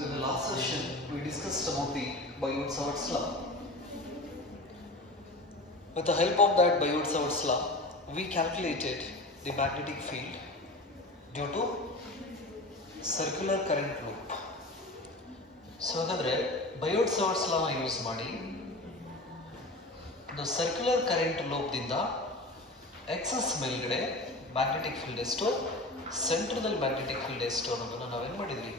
So in the last session, we discussed about the Biot-Savart's law. With the help of that Biot-Savart's law, we calculated the magnetic field due to circular current loop. So Biot-Savart's law use ಮಾಡಿ the circular current loop ದಿಂದ axis ಮೇಲ್ಗಡೆ magnetic field ಎಷ್ಟು, central magnetic field ಎಷ್ಟು ಅನ್ನೋದನ್ನ ನಾವೇನು ಮಾಡಿದ್ವಿ,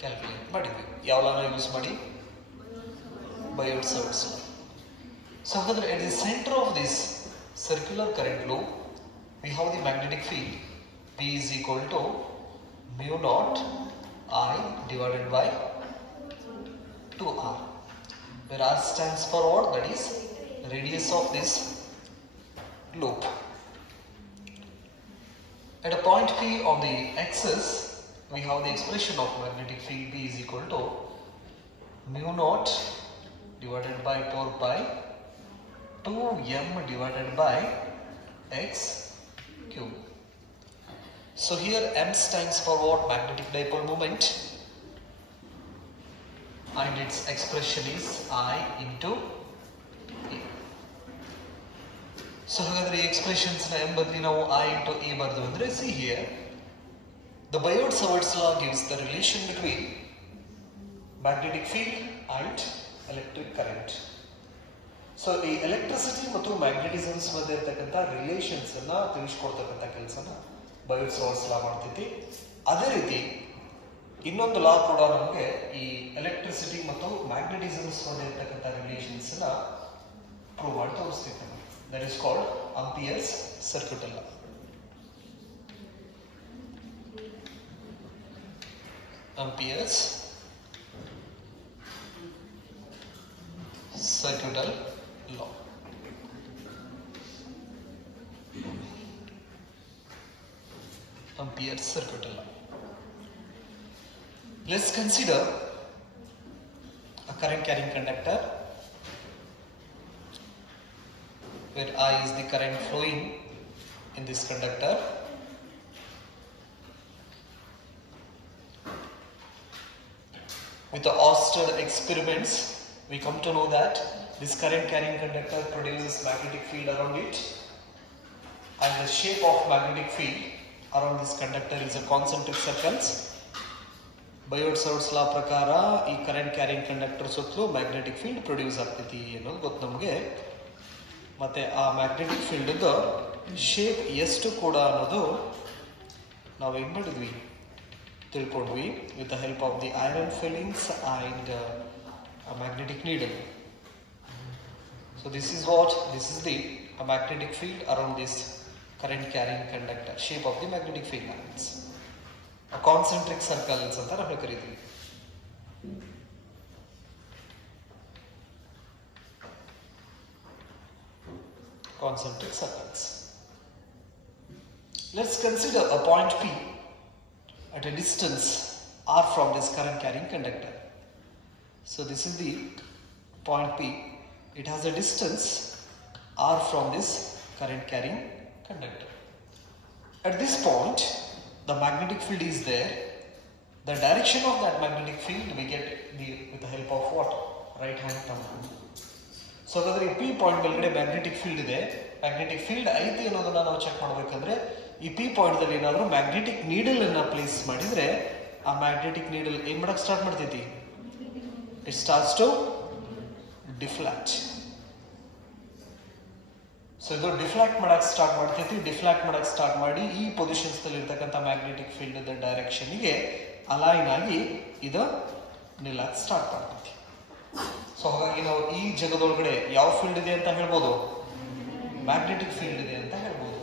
ಕ್ಯಾಲ್ಕುಲೇಟ್ ಮಾಡಿದ್ವಿ. ಯಾವ ಲಾನ ಯೂಸ್ ಮಾಡಿ? Biot-Savart's law. So ಹಾಗಾದ್ರೆ at the center of this circular current loop we have the magnetic field B is equal to mu naught I divided by 2R, where R stands for what? That is radius of this loop. At a point P on the axis, we have the expression of magnetic field B is equal to mu naught divided by 4 pi 2m divided by x cube. So here m stands for what? Magnetic dipole moment, and its expression is I into A. So ಹಾಗಾದ್ರೆ ಈ expressions ನ m ಬದಲಿ ನಾವು I into A ಬರೆದು ಅಂದ್ರೆ, see here the Biot-Savart's law gives the relation between magnetic field and electric current. So ಈ electricity ಮತ್ತು magnetisms ಮಧ್ಯೆ ಇರತಕ್ಕಂತ ರಿಲೇಷನ್ಸ್ ಅನ್ನ ತಿಳಿಸ್ಕೊಡ್ತಕ್ಕಂತ ಕೆಲಸನ Biot-Savart's law ಮಾಡ್ತೈತಿ. ಅದೇ ರೀತಿ ಇನ್ನೊಂದು ಲಾ ಕೂಡ ನಮಗೆ ಈ ಎಲೆಕ್ಟ್ರಿಸಿಟಿ ಮತ್ತು ಮ್ಯಾಗ್ನೆಟಿಸಮ್ಸ್ ಮಧ್ಯೆ ಇರತಕ್ಕಂತ ರಿಲೇಷನ್ಸ್ ನ ಪ್ರೂವ್ ಮಾಡಿ ತೋರಿಸ್ತೈತೆ. That is called Ampere's circuital law. Ampere's circuital law. Ampere's circuital law. Let's consider a current carrying conductor where I is the current flowing in this conductor. With the Oersted experiments, we come to know that this current carrying conductor produces magnetic field around it, and the shape of magnetic field around this conductor is a concentric circles. Biot-Savart's law ಪ್ರಕಾರ ಈ current carrying conductor ಸುತ್ತಲೂ magnetic field produce ಆಗ್ತೈತಿ ಅನ್ನೋದು ಗೊತ್ತು ನಮಗೆ. ಮತ್ತೆ ಆ magnetic field shape ಎಷ್ಟು ಕೂಡ ಅನ್ನೋದು ನಾವು ಏನ್ ಮಾಡಿದ್ವಿ, ತಿಳ್ಕೊಂಡ್ವಿ with the help of the iron filings and a magnetic needle. So this is the magnetic field around this current carrying conductor, shape of the magnetic field lines, a concentric circles anta ನಾವು ಕರೀತೀವಿ. Concentric circles. Let's consider a point P at a distance r from this current carrying conductor. So this is the point P. It has a distance r from this current carrying conductor. At this point, the magnetic field is there. The direction of that magnetic field we get with the help of what? Right hand thumb. So ಹಾಗಾದ್ರೆ ಈ P point ಮೇಲ್ಗಡೆ magnetic field ಇದೆ. Magnetic field ಐತಿ ಅನ್ನೋದನ್ನ ನಾವು ಚೆಕ್ ಮಾಡಬೇಕಂದ್ರೆ ಈ P point ದಲ್ಲಿ ಏನಾದರೂ ಮ್ಯಾಗ್ನೆಟಿಕ್ ನೀಡಲ್ ಅನ್ನ ಪ್ಲೇಸ್ ಮಾಡಿದ್ರೆ ಆ ಮ್ಯಾಗ್ನೆಟಿಕ್ ನೀಡಲ್ ಏನ್ ಮಾಡಕ್ ಸ್ಟಾರ್ಟ್ ಮಾಡ್ತೈತಿ? It starts to deflect. So ಇದು ಡಿಫ್ಲೆಕ್ಟ್ ಮಾಡಕ್ ಸ್ಟಾರ್ಟ್ ಮಾಡ್ತೈತಿ. ಡಿಫ್ಲೆಕ್ಟ್ ಮಾಡಕ್ ಸ್ಟಾರ್ಟ್ ಮಾಡಿ ಈ ಪೊಸಿಷನ್ಸ್ ನಲ್ಲಿ ಇರತಕ್ಕಂತ ಮ್ಯಾಗ್ನೆಟಿಕ್ ಫೀಲ್ಡ್ ದ ಡೈರೆಕ್ಷನ್ ಗೆ ಅಲೈನ್ ಆಗಿ ಇದು ನಿಲ್ಲಕ್ ಸ್ಟಾರ್ಟ್ ಮಾಡ್ತೈತಿ. ಸೊ ಹಾಗಾಗಿ ನಾವು ಈ ಜಗದೊಳಗಡೆ ಯಾವ ಫೀಲ್ಡ್ ಇದೆ ಅಂತ ಹೇಳ್ಬೋದು? ಮ್ಯಾಗ್ನೆಟಿಕ್ ಫೀಲ್ಡ್ ಇದೆ ಅಂತ ಹೇಳ್ಬೋದು.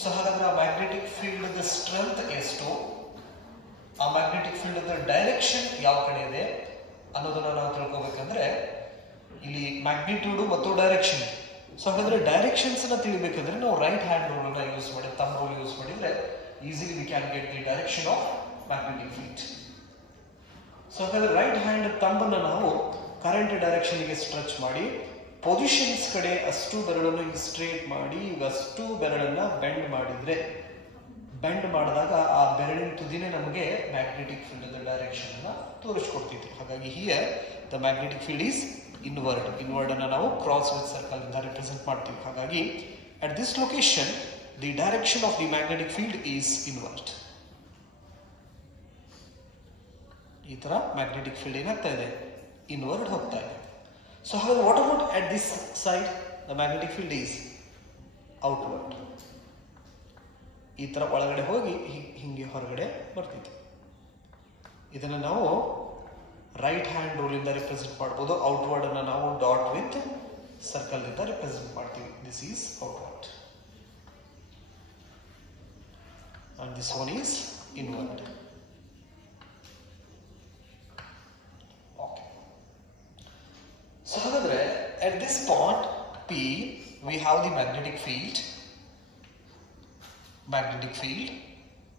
ಸೊ ಹಾಗಾದ್ರೆ ಆ ಮ್ಯಾಗ್ನೆಟಿಕ್ ಫೀಲ್ಡ್ ದ ಸ್ಟ್ರೆಂತ್ ಎಷ್ಟು, ಆ ಮ್ಯಾಗ್ನೆಟಿಕ್ ಫೀಲ್ಡ್ ದ ಡೈರೆಕ್ಷನ್ ಯಾವ ಕಡೆ ಇದೆ ಅನ್ನೋದನ್ನ ನಾವು ತಿಳ್ಕೊಬೇಕಂದ್ರೆ ಇಲ್ಲಿ ಮ್ಯಾಗ್ನಿಟ್ಯೂಡ್ ಮತ್ತು ಡೈರೆಕ್ಷನ್. ಸೊ ಹಾಗಾದ್ರೆ ಡೈರೆಕ್ಷನ್ಸ್ ನ ತಿಳಿಬೇಕಂದ್ರೆ ನಾವು ರೈಟ್ ಹ್ಯಾಂಡ್ ರೂಲ್ ಅನ್ನ ಯೂಸ್ ಮಾಡಿ, ಥಂಬ್ ರೂಲ್ ಯೂಸ್ ಮಾಡಿದ್ರೆ easily we can get the direction of magnetic field. So ಹಾಗಾದ್ರೆ ರೈಟ್ ಹ್ಯಾಂಡ್ ಥಂಬ್ ಅನ್ನ ನಾವು ಕರೆಂಟ್ ಡೈರೆಕ್ಷನ್ ಗೆ ಸ್ಟ್ರೆಚ್ ಮಾಡಿ ಪೊಸಿಷನ್ಸ್ ಕಡೆ ಅಷ್ಟು ಬೆರಳನ್ನು ಸ್ಟ್ರೇಟ್ ಮಾಡಿ ಈಗ ಅಷ್ಟು ಬೆರಳನ್ನ ಬೆಂಡ್ ಮಾಡಿದ್ರೆ ಬೆಂಡ್ ಮಾಡಿದಾಗ ಆ ಬೆರಳಿನ ತುದಿನೇ ನಮಗೆ ಮ್ಯಾಗ್ನೆಟಿಕ್ ಫೀಲ್ಡ್ ಡೈರೆಕ್ಷನ್ ಅನ್ನ ತೋರಿಸ್ಕೊಡ್ತೈತಿ. ಹಾಗಾಗಿ here the magnetic field is inward ಅನ್ನ ನಾವು ಕ್ರಾಸ್ ವಿತ್ ಸರ್ಕಲ್ ಇಂದ ರಿಪ್ರೆಸೆಂಟ್ ಮಾಡ್ತೀವಿ. ಹಾಗಾಗಿ at this location the direction of the magnetic field is inward. ಈ ತರ ಮ್ಯಾಗ್ನೆಟಿಕ್ ಫೀಲ್ಡ್ ಏನಾಗ್ತಾ ಇದೆ, ಇನ್ವರ್ಡ್ ಹೋಗ್ತಾ ಇದೆ. ಸೊ ಹಾಗಾದ್ರೆ what about at this side the magnetic field is outward. ಈ ತರ ಒಳಗಡೆ ಹೋಗಿ ಹಿಂಗೆ ಹೊರಗಡೆ ಬರ್ತಿದೆ. ಇದನ್ನ ನಾವು ರೈಟ್ ಹ್ಯಾಂಡ್ ರೂಲ್ ಇಂದ ರಿಪ್ರೆಸೆಂಟ್ ಮಾಡಬಹುದು. ಔಟ್ವರ್ಡ್ ಅನ್ನ ನಾವು ಡಾಟ್ ವಿತ್ ಸರ್ಕಲ್ ಇಂದ ರಿಪ್ರೆಸೆಂಟ್ ಮಾಡ್ತೀವಿ. This is outward and this one is inward. Okay. So ಹಾಗಾದ್ರೆ at this point P we have the magnetic field.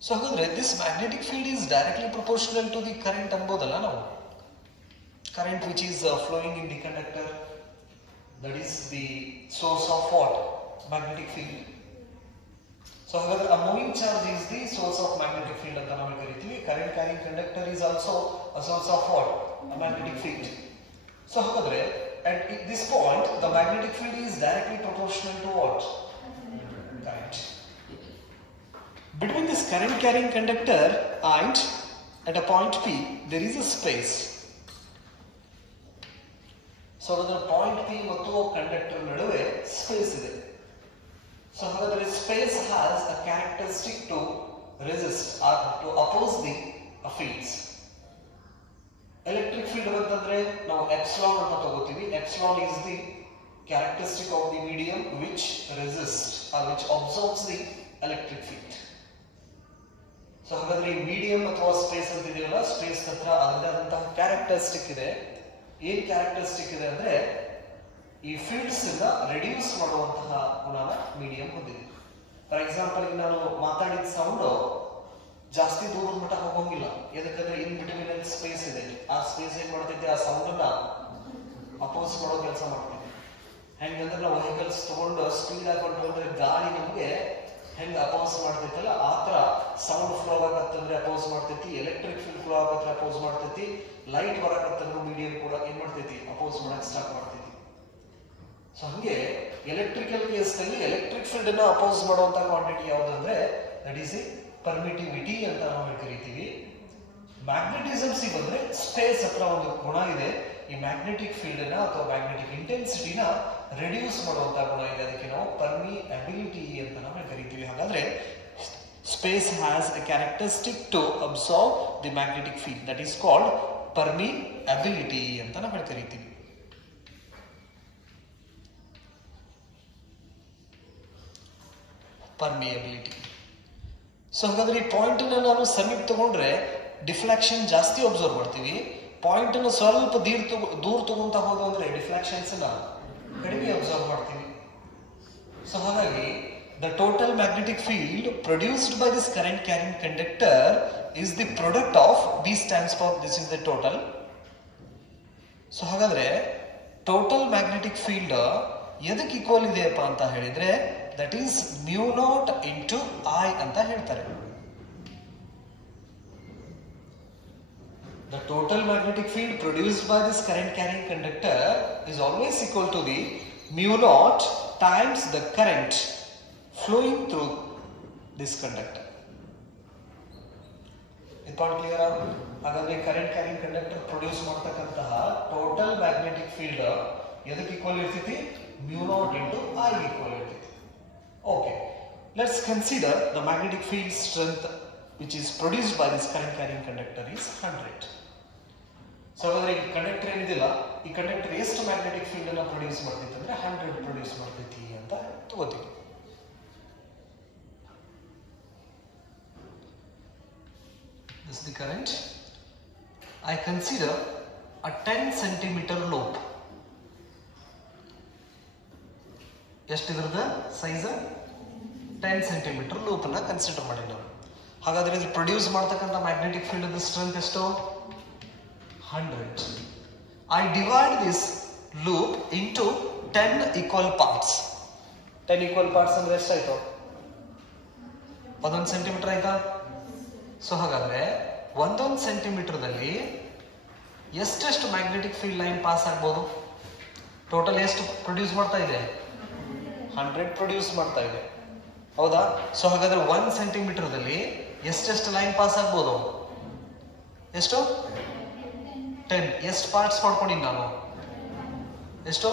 So ಹಾಗಾದ್ರೆ this magnetic field is directly proportional to the current ಅಂಬೋದಲ್ಲ ನಾವು. Current which is flowing in the conductor, that is the source of what? Magnetic field. So ಹಾಗಾದ್ರೆ a moving charge is the source of magnetic field ಅಂತ ನಾವು ಕರಿತೀವಿ. Current carrying conductor is also a source of what? A magnetic field. So ಹಾಗಾದ್ರೆ at this point the magnetic field is directly proportional to what? Current. Between this current carrying conductor and at a point P there is a space. So the point P ಮತ್ತು ಕಂಡಕ್ಟರ್ ನಡುವೆ ಸ್ಪೇಸ್ ಇದೆ. So ಹಾಗಾದ್ರೆ space has a characteristic to resist or to oppose the fields. Electric field ಅಂತಂದ್ರೆ ನಾವು epsilon ಅಂತ ತಗೋತೀವಿ. Epsilon is the characteristic of the medium which resists or which absorbs the electric field. So ಹಾಗಾದ್ರೆ ಈ ಮೀಡಿಯಂ ಅಥವಾ ಸ್ಪೇಸ್ ಅಂತ ಇದೆಯಲ್ಲ, ಸ್ಪೇಸ್ ಹತ್ರ ಅದರದೇ ಆದಂತಹ ಕ್ಯಾರೆಕ್ಟರಿಸ್ಟಿಕ್ ಇದೆ. ಏನ್ ಕ್ಯಾರೆಕ್ಟರಿಸ್ಟಿಕ್ ಇದೆ ಅಂದ್ರೆ ಈ ಫೀಲ್ಡ್ಸ್ ಇಂದ ರೆಡ್ಯೂಸ್ ಮಾಡುವಂತಹ ಗುಣನ ಮೀಡಿಯಂ ಹೊಂದಿದೆ. ಫಾರ್ ಎಕ್ಸಾಂಪಲ್ ಈಗ ನಾನು ಮಾತಾಡಿದ ಸೌಂಡ್ ಜಾಸ್ತಿ ದೂರದ ಮಟ್ಟ ಹೋಗಂಗಿಲ್ಲ. ಯಾಕಂದ್ರೆ ಇನ್ ಬಿಟ್ವೀನ್ ಸ್ಪೇಸ್ ಇದೆ. ಆ ಸ್ಪೇಸ್ ಏನ್ ಮಾಡ್ತೈತೆ, ಆ ಸೌಂಡ್ ಅನ್ನ ಅಪೋಸ್ ಮಾಡೋ ಕೆಲಸ ಮಾಡ್ತೈತೆ. ಹೆಂಗಂದ್ರೆ ನಾವು ವೆಹಿಕಲ್ಸ್ ತಗೊಂಡು ಸ್ಪೀಡ್ ಹಾಕೊಂಡು ಹೋದ್ರೆ ಗಾಳಿ ನಮ್ಗೆ ಹೆಂಗ್ ಅಪೋಸ್ ಮಾಡ್ತೈತಲ್ಲ ಆ ತರ ಸೌಂಡ್ ಫ್ಲೋ ಆಗತ್ತಂದ್ರೆ ಅಪೋಸ್ ಮಾಡ್ತೈತಿ. ಎಲೆಕ್ಟ್ರಿಕ್ ಫೀಲ್ಡ್ ಫ್ಲೋ ಆಗತ್ತೆ ಅಪೋಸ್ ಮಾಡ್ತೈತಿ. ಲೈಟ್ ಬರಕತ್ತಂದ್ರೆ ಮೀಡಿಯಂ ಕೂಡ ಏನ್ ಮಾಡ್ತೈತಿ, ಅಪೋಸ್ ಮಾಡಕ್ ಸ್ಟಾರ್ಟ್ ಮಾಡ್ತೈತಿ. ಸೊ ಹಂಗೆ ಎಲೆಕ್ಟ್ರಿಕಲ್ ಕೇಸ್ ನಲ್ಲಿ ಎಲೆಕ್ಟ್ರಿಕ್ ಫೀಲ್ಡ್ ಅನ್ನ ಅಪೋಸ್ ಮಾಡುವಂತ ಕ್ವಾಂಟಿಟಿ ಯಾವ್ದಂದ್ರೆ ದಟ್ ಈಸ್ ಎ ಪರ್ಮಿಟಿವಿಟಿ ಅಂತ ನಾವು ಕರಿತೀವಿ. ಮ್ಯಾಗ್ನೆಟಿಸಮ್ಸ್ ಬಂದ್ರೆ ಸ್ಪೇಸ್ ಹತ್ರ ಒಂದು ಗುಣ ಇದೆ, ಈ ಮ್ಯಾಗ್ನೆಟಿಕ್ ಫೀಲ್ಡ್ ಅನ್ನ ಅಥವಾ ಮ್ಯಾಗ್ನೆಟಿಕ್ ಇಂಟೆನ್ಸಿಟಿನ ರೆಡ್ಯೂಸ್ ಮಾಡುವಂತ ಗುಣ ಇದೆ. ಅದಕ್ಕೆ ನಾವು ಪರ್ಮಿಯಬಿಲಿಟಿ ಅಂತ ನಾವು ಕರಿತೀವಿ. ಹಾಗಾದ್ರೆ space has a characteristic to absorb the magnetic field, that is called permeability ಅಂತ ನಾವು ಕರಿತೀವಿ. ಪರ್ಮಿಯಬಿಲಿಟಿ. ಸೊ ಹಾಗಾದ್ರೆ ಈ ಪಾಯಿಂಟ್ ಅನ್ನ ನಾನು ಸಮೀಪ ತಗೊಂಡ್ರೆ ಡಿಫ್ಲೆಕ್ಷನ್ ಜಾಸ್ತಿ ಅಬ್ಸರ್ವ್ ಮಾಡ್ತೀವಿ. ಪಾಯಿಂಟ್ ಅನ್ನು ಸ್ವಲ್ಪ ದೂರ ತಗೊಂತ ಹೋದ ಅಂದ್ರೆ ಡಿಫ್ಲೆಕ್ಷನ್ಸ್ ಕಡಿಮೆ ಅಬ್ಸರ್ವ್ ಮಾಡ್ತೀವಿ. ಸೊ ಹಾಗಾಗಿ the total magnetic field produced by this current carrying conductor is the product of B stands for this is the total. So ಹಾಗಾದ್ರೆ ಟೋಟಲ್ ಮ್ಯಾಗ್ನೆಟಿಕ್ ಫೀಲ್ಡ್ ಎದಕ್ಕೆ ಈಕ್ವಲ್ ಇದೆಯಪ್ಪ ಅಂತ ಹೇಳಿದ್ರೆ that is mu naught into I ಅಂತ ಹೇಳ್ತಾರೆ. The total magnetic field produced by this current carrying conductor is always equal to the mu naught times the current flowing through this conductor. Is point clear? ಹಾಗಾದ್ರೆ current carrying conductor produce ಮಾಡತಕ್ಕಂತಹ total magnetic field ಎದಕ್ಕೆ equal ಇರ್ತೈತಿ, mu naught into I equal ಇರ್ತೈತಿ. Okay, let's consider the magnetic field strength which is produced by this current carrying conductor is 100. ಸೊ ಹಾಗಾದ್ರೆ ಈ ಕಂಡಕ್ಟರ್ ಏನಿದಿಲ್ಲ, ಈ ಕಂಡಕ್ಟರ್ ಎಷ್ಟು ಮ್ಯಾಗ್ನೆಟಿಕ್ ಫೀಲ್ಡ್ ಅನ್ನ ಪ್ರೊಡ್ಯೂಸ್ ಮಾಡ್ತೈತಿ ಅಂದ್ರೆ 100 ಪ್ರೊಡ್ಯೂಸ್ ಮಾಡ್ತೈತಿ ಅಂತ ತಗೋತೀವಿ. This is the current. I consider a 10 centimeter loop. ಎಷ್ಟಿದ್ರದ ಸೈಜ್ 10 ಸೆಂಟಿಮೀಟರ್ ಲೂಪ್ ಅನ್ನ ಕನ್ಸಿಡರ್ ಮಾಡಿ ನಾವು. ಹಾಗಾದ್ರೆ ಇದು ಪ್ರೊಡ್ಯೂಸ್ ಮಾಡ್ತಕ್ಕಂಥ ಮ್ಯಾಗ್ನೆಟಿಕ್ ಫೀಲ್ಡ್ ಸ್ಟ್ರೆಂತ್ ಎಷ್ಟು, 100. I divide this loop into 10 equal parts. 10 equal parts ಅಂದ್ರೆ ಎಷ್ಟಾಯ್ತು, ಒಂದೊಂದು ಸೆಂಟಿಮೀಟರ್ ಆಯ್ತಾ? ಸೊ ಹಾಗಾದ್ರೆ ಒಂದೊಂದು ಸೆಂಟಿಮೀಟರ್ದಲ್ಲಿ ಎಷ್ಟೆಷ್ಟು ಮ್ಯಾಗ್ನೆಟಿಕ್ ಫೀಲ್ಡ್ ಲೈನ್ ಪಾಸ್ ಆಗ್ಬೋದು? ಟೋಟಲ್ ಎಷ್ಟು ಪ್ರೊಡ್ಯೂಸ್ ಮಾಡ್ತಾ ಇದೆ? 100 ಪ್ರೊಡ್ಯೂಸ್ ಮಾಡ್ತಾ ಇದೆ, ಹೌದಾ? ಸೊ ಹಾಗಾದ್ರೆ 1 ಸೆಂಟಿಮೀಟರ್ದಲ್ಲಿ ಎಷ್ಟೆಷ್ಟು ಲೈನ್ ಪಾಸ್ ಆಗ್ಬೋದು? ಎಷ್ಟು? 10. ಎಷ್ಟು ಪಾರ್ಟ್ಸ್ ಮಾಡ್ಕೊಂಡಿನಿ ನಾನು? ಎಷ್ಟು?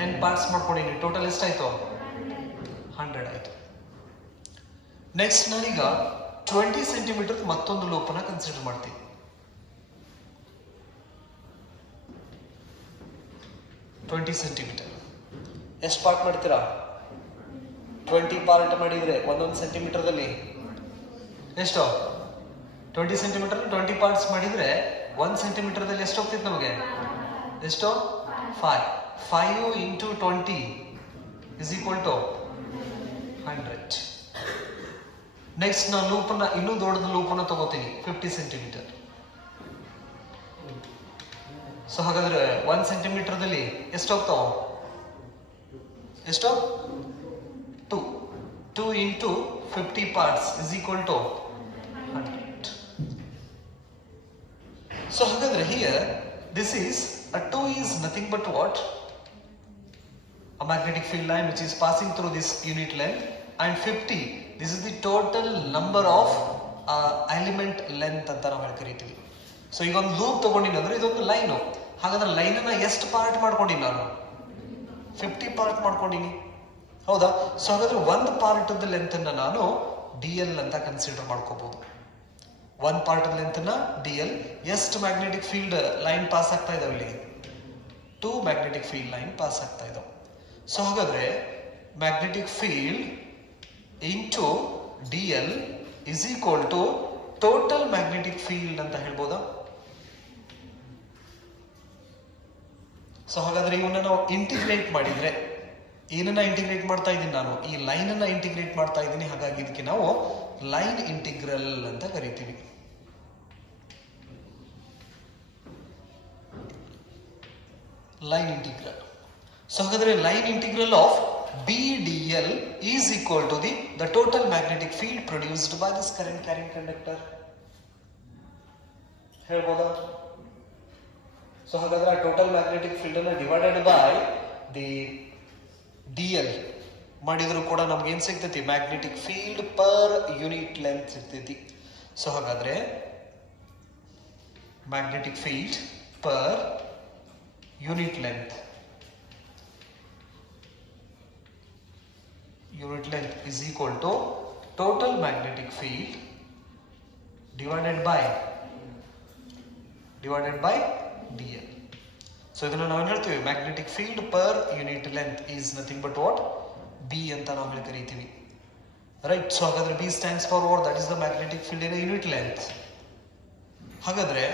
10 ಪಾರ್ಟ್ಸ್ ಮಾಡ್ಕೊಂಡಿನಿ. ಟೋಟಲ್ ಎಷ್ಟಾಯ್ತು? 100 ಆಯ್ತು. ನೆಕ್ಸ್ಟ್ ನಾನೀಗ 20 ಸೆಂಟಿಮೀಟರ್ ಮತ್ತೊಂದು ಲೂಪ್ ಅನ್ನ ಕನ್ಸಿಡರ್ ಮಾಡ್ತೀನಿ. 20 ಸೆಂಟಿಮೀಟರ್ ಎಷ್ಟು ಪಾರ್ಟ್ ಮಾಡ್ತೀರಾ? 20 ಪಾರ್ಟ್ ಮಾಡಿದ್ರೆ ಒಂದೊಂದು ಸೆಂಟಿಮೀಟರ್ದಲ್ಲಿ ಎಷ್ಟು? 20 ಸೆಂಟಿಮೀಟರ್ 20 ಪಾರ್ಟ್ಸ್ ಮಾಡಿದ್ರೆ 1 ಸೆಂಟಿಮೀಟರ್ದಲ್ಲಿ ಎಷ್ಟು ಹೋಗ್ತಿತ್ತು ನಮಗೆ? ಎಷ್ಟು? 5. 5 into 20 is equal to 100. ನೆಕ್ಸ್ಟ್ ನಾನು ಲೂಪ್ ಅನ್ನ ಇನ್ನೂ ದೊಡ್ಡದ ಲೂಪ್ ಅನ್ನ ತಗೋತೀನಿ, 50 ಸೆಂಟಿಮೀಟರ್. ಸೊ ಹಾಗಾದ್ರೆ 1 ಸೆಂಟಿಮೀಟರ್ದಲ್ಲಿ ಎಷ್ಟು ಹೋಗ್ತಾವ? ಎಷ್ಟು? 2. 2 into 50 parts is equal to 100. So ಹಾಗಾದ್ರೆ here this is a 2 is nothing but what? A magnetic field line which is passing through this unit length, and 50 this is the total number of element length ಅಂತ ನಾವು ಕರಿತೀವಿ. ಸೊ ಈಗ ಒಂದು ಲೂಪ್ ತಗೊಂಡಿನಿ ಅಂದ್ರೆ ಇದೊಂದು ಲೈನು. ಹಾಗಾದ್ರೆ ಲೈನ್ ಅನ್ನ ಎಷ್ಟು ಪಾರ್ಟ್ ಮಾಡ್ಕೊಂಡಿನಿ ನಾನು? 50 ಪಾರ್ಟ್ ಮಾಡ್ಕೊಂಡಿನಿ, ಹೌದಾ? ಸೊ ಹಾಗಾದ್ರೆ ಒಂದು ಪಾರ್ಟ್ ಆಫ್ ಲೆಂತ್ ಅನ್ನ ನಾನು DL ಅಂತ ಕನ್ಸಿಡರ್ ಮಾಡ್ಕೋಬಹುದು. ಒಂದು ಪಾರ್ಟ್ ಆಫ್ ಲೆಂತ್ ಅನ್ನ DL. ಎಷ್ಟು ಮ್ಯಾಗ್ನೆಟಿಕ್ ಫೀಲ್ಡ್ ಲೈನ್ ಪಾಸ್ ಆಗ್ತಾ ಇದಾವೆ ಇಲ್ಲಿ? 2 ಮ್ಯಾಗ್ನೆಟಿಕ್ ಫೀಲ್ಡ್ ಲೈನ್ ಪಾಸ್ ಆಗ್ತಾ ಇದಾವೆ. ಸೊ ಹಾಗಾದ್ರೆ magnetic field into DL is equal to total magnetic field ಅಂತ ಹೇಳ್ಬೋದಾ? ಸೊ ಹಾಗಾದ್ರೆ ಇವನ್ನ ನಾವು ಇಂಟಿಗ್ರೇಟ್ ಮಾಡಿದ್ರೆ, ಏನನ್ನ ಇಂಟಿಗ್ರೇಟ್ ಮಾಡ್ತಾ ಇದ್ದೀನಿ ನಾನು? ಈ ಲೈನ್ ಅನ್ನ ಇಂಟಿಗ್ರೇಟ್ ಮಾಡ್ತಾ ಇದ್ದೀನಿ. ಹಾಗಾಗಿ ಇದಕ್ಕೆ ನಾವು ಲೈನ್ ಇಂಟಿಗ್ರಲ್ ಅಂತ ಕರಿತೀವಿ. Line integral. ಸೊ ಹಾಗಾದ್ರೆ line integral of BDL is equal to the total magnetic field produced by this current carrying conductor. ಹೇಳ್ಬೋದಾ? ಸೊ ಹಾಗಾದ್ರೆ ಟೋಟಲ್ ಮ್ಯಾಗ್ನೆಟಿಕ್ ಫೀಲ್ಡ್ ಅನ್ನು ಡಿವೈಡೆಡ್ ಬೈ ದಿ DL ಮಾಡಿದ್ರು ಕೂಡ ನಮ್ಗೆ ಏನ್ ಸಿಗ್ತೈತಿ? Magnetic field per unit length ಸಿಗ್ತೈತಿ. ಸೊ ಹಾಗಾದ್ರೆ magnetic field per unit length is equal to total magnetic field divided by DL. So ಇದನ್ನ ನಾವು ಹೇಳ್ತೀವಿ magnetic field per unit length is nothing but what? B ಅಂತ ನಾವು ಕರೀತೀವಿ, ರೈಟ್? ಸೊ ಹಾಗಾದ್ರೆ B stands for what? That is the magnetic field in unit length. ಹಾಗಾದ್ರೆ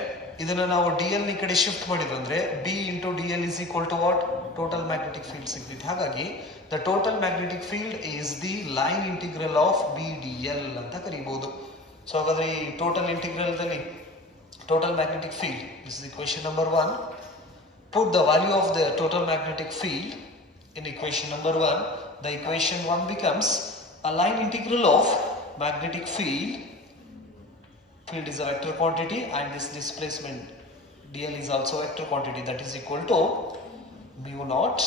ಇದನ್ನ ನಾವು DL ಈ ಕಡೆ ಶಿಫ್ಟ್ ಮಾಡಿದ್ರೆ B into DL is equal to what? Total magnetic field ಸಿಗ್ತೈತಿ. ಹಾಗಾಗಿ the total magnetic field is the line integral of BDL ಅಂತ ಕರೀಬಹುದು. ಸೊ ಹಾಗಾದ್ರೆ ಈ ಟೋಟಲ್ ಇಂಟಿಗ್ರಲ್ ದಲ್ಲಿ total magnetic field, this is equation number 1. Put the value of the total magnetic field in equation number 1. The equation 1 becomes a line integral of magnetic field. Field is a vector quantity and this displacement DL is also vector quantity, that is equal to mu naught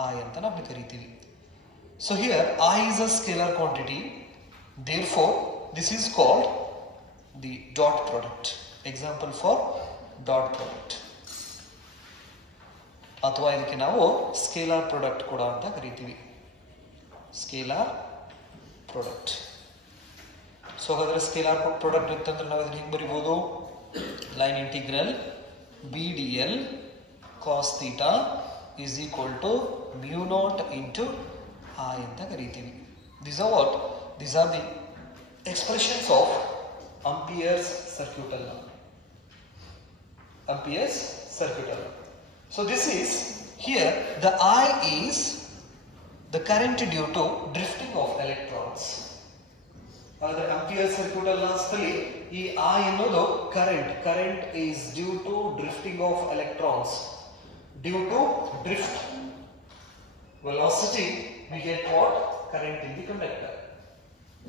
I ಅಂತ ನಾವು ಕರೀತೀವಿ. So here I is a scalar quantity, therefore this is called the dot product. Example for dot product. ಅಥವಾ ಇದಕ್ಕೆ ನಾವು scalar product ಕೂಡ ಅಂತ ಕರೀತೀವಿ, scalar product. So ಹಾಗಾದ್ರೆ ಸ್ಕೇಲಾರ್ ಪ್ರಾಡಕ್ಟ್ ಇತ್ತಂದ್ರೆ ನಾವು ಇದನ್ನ ಹಿಂಗೆ ಬರೀಬಹುದು? Line integral BDL cos theta is equal to mu naught into I ಅಂತ ಕರೀತೀವಿ. These are what? These are the expressions of Ampere's circuital law. Ampere's circuital law. So this is here the I is the current due to drifting of electrons. Other Ampere's circuital laws ನಲ್ಲಿ ಈ I ಅನ್ನೋದು current is due to drifting of electrons. Due to drift velocity we get what? Current in the conductor.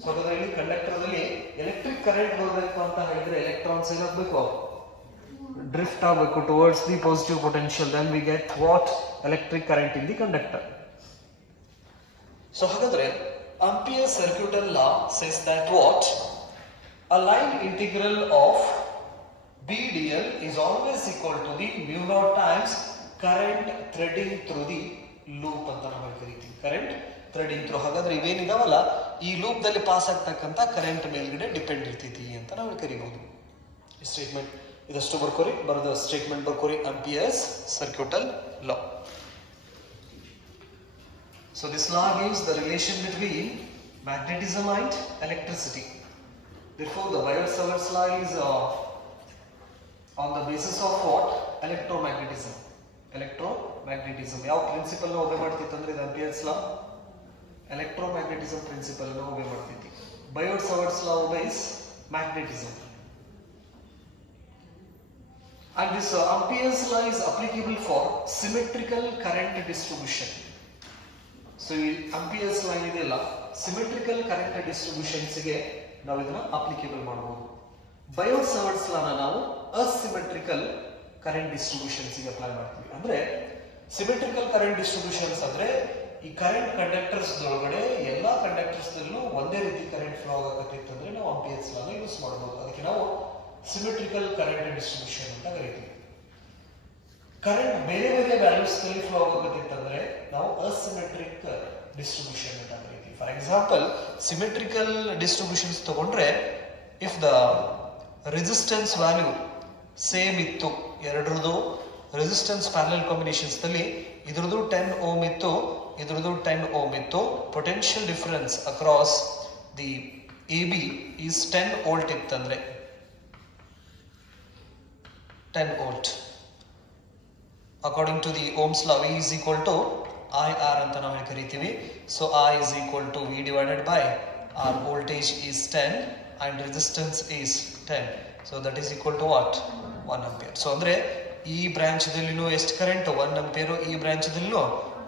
So ಹಾಗಾದ್ರೆ ಇಲ್ಲಿ ಕಂಡಕ್ಟರ್ದಲ್ಲಿ electric current ಬರಬೇಕು ಅಂತ ಹೇಳಿದ್ರೆ ಎಲೆಕ್ಟ್ರಾನ್ಸ್ ಏನಾಗಬೇಕು, ಡ್ರಿಫ್ಟ್ ಆಗಬೇಕು towards the positive potential, then we get what, electric current in the conductor. So ಹಾಗಾದ್ರೆ Ampere's circuital law says that what, a line integral of B dl is always equal to the mu naught times current threading through the loop ಅಂತ ನಾವು ಕರಿತೀವಿ. Current threading through. ಹಾಗಾದ್ರೆ ಇವೇನಿದಾವಲ್ಲ ಈ ಲೂಪ್ ದಲ್ಲಿ ಪಾಸ್ ಆಗ್ತಕ್ಕಂಥ ಕರೆಂಟ್ ಮೇಲ್ಗಡೆ ಡಿಪೆಂಡ್ ಇರ್ತೈತಿ ಅಂತ ನಾವು ಕರಿಬಹುದು. ಈ ಸ್ಟೇಟ್ಮೆಂಟ್ ಇದಷ್ಟು ಬರ್ಕೋರಿ, ಬರೋದ ಸ್ಟೇಟ್ಮೆಂಟ್ ಬರ್ಕೋರಿ, Ampere's circuital law. So this law gives the relation between magnetism and electricity. Therefore the Biot-Savart's law is on the basis of what, electromagnetism. Electromagnetism ಯಾವ ಪ್ರಿನ್ಸಿಪಲ್ ನ ಒಬೆ ಮಾಡ್ತಿತ್ತು ಅಂದ್ರೆ ಇದು Ampere's law, electromagnetism principle ನ ಒಬೆ ಮಾಡ್ತಿತ್ತು. Biot-Savart's law obeys magnetism. And this Ampere's law is applicable for symmetrical current distribution. So ಈ Ampere's law ಇದೆಯಲ್ಲ ಸಿಮೆಟ್ರಿಕಲ್ ಕರೆಂಟ್ ಡಿಸ್ಟ್ರಿಬ್ಯೂಷನ್ಸ್ ಗೆ ನಾವು ಇದನ್ನ ಅಪ್ಲಿಕೇಬಲ್ ಮಾಡಬಹುದು. Biot-Savart's law ನಾವು ಅಸಿಮೆಟ್ರಿಕಲ್ ಕರೆಂಟ್ ಡಿಸ್ಟ್ರಿಬ್ಯೂಷನ್ಸ್ ಗೆ ಅಪ್ಲೈ ಮಾಡ್ತೀವಿ. ಅಂದ್ರೆ ಸಿಮೆಟ್ರಿಕಲ್ ಕರೆಂಟ್ ಡಿಸ್ಟ್ರಿಬ್ಯೂಷನ್ಸ್ ಅಂದ್ರೆ ಈ ಕರೆಂಟ್ ಕಂಡಕ್ಟರ್ಸ್ ಒಳಗಡೆ ಎಲ್ಲಾ ಕಂಡಕ್ಟರ್ಸ್ ದಲ್ಲೂ ಒಂದೇ ರೀತಿ ಕರೆಂಟ್ ಫ್ಲೋ ಆಗಕತ್ತಿತ್ತು ಅಂದ್ರೆ ನಾವು Ampere's law ನ ಯೂಸ್ ಮಾಡಬಹುದು. ಅದಕ್ಕೆ ನಾವು ಸಿಮೆಟ್ರಿಕಲ್ ಕರೆಂಟ್ ಡಿಸ್ಟ್ರಿಬ್ಯೂಷನ್ ಅಂತ ಕರೀತೀವಿ. ಕರೆಂಟ್ ಬೇರೆ ಬೇರೆ ವ್ಯಾಲ್ಯೂಸ್ ನಲ್ಲಿ ಫ್ಲೋ ಆಗಕತ್ತಿತ್ತಂದ್ರೆ ನಾವು ಅಸಿಮೆಟ್ರಿಕ್ ಡಿಸ್ಟ್ರಿಬ್ಯೂಷನ್ ಅಂತ ಕರೀತೀವಿ. ಫಾರ್ ಎಕ್ಸಾಂಪಲ್ ಸಿಮೆಟ್ರಿಕಲ್ ಡಿಸ್ಟ್ರಿಬ್ಯೂಷನ್ಸ್ ತಗೊಂಡ್ರೆ if the resistance value same ಇತ್ತು, ಎರಡರದು ರೆಸಿಸ್ಟೆನ್ಸ್ ಪ್ಯಾರಲಲ್ ಕಾಂಬಿನೇಷನ್ಸ್ ನಲ್ಲಿ ಇದ್ರದ್ದು 10 ಓಮ್ ಇತ್ತು, ಇದ್ರದ್ದು 10 ಓಮ್ ಇತ್ತು, potential difference across the AB is 10 ವೋಲ್ಟ್ ಇತ್ತಂದ್ರೆ 10 volt. According to the Ohm's law, V is equal to IR ಅಂತ ನಾವು ಕರಿತೀವಿ. So I is equal to V divided by R. Voltage is 10 and resistance is 10. So that is equal to what? 1 ampere. So ಅಂದ್ರೆ ಈ ಬ್ರಾಂಚ್ ದಲ್ಲಿನೂ ಎಷ್ಟು ಕರೆಂಟ್ 1 ಆಂಪಿಯರ್, ಈ ಬ್ರಾಂಚ್ ದಲ್ಲಿನೂ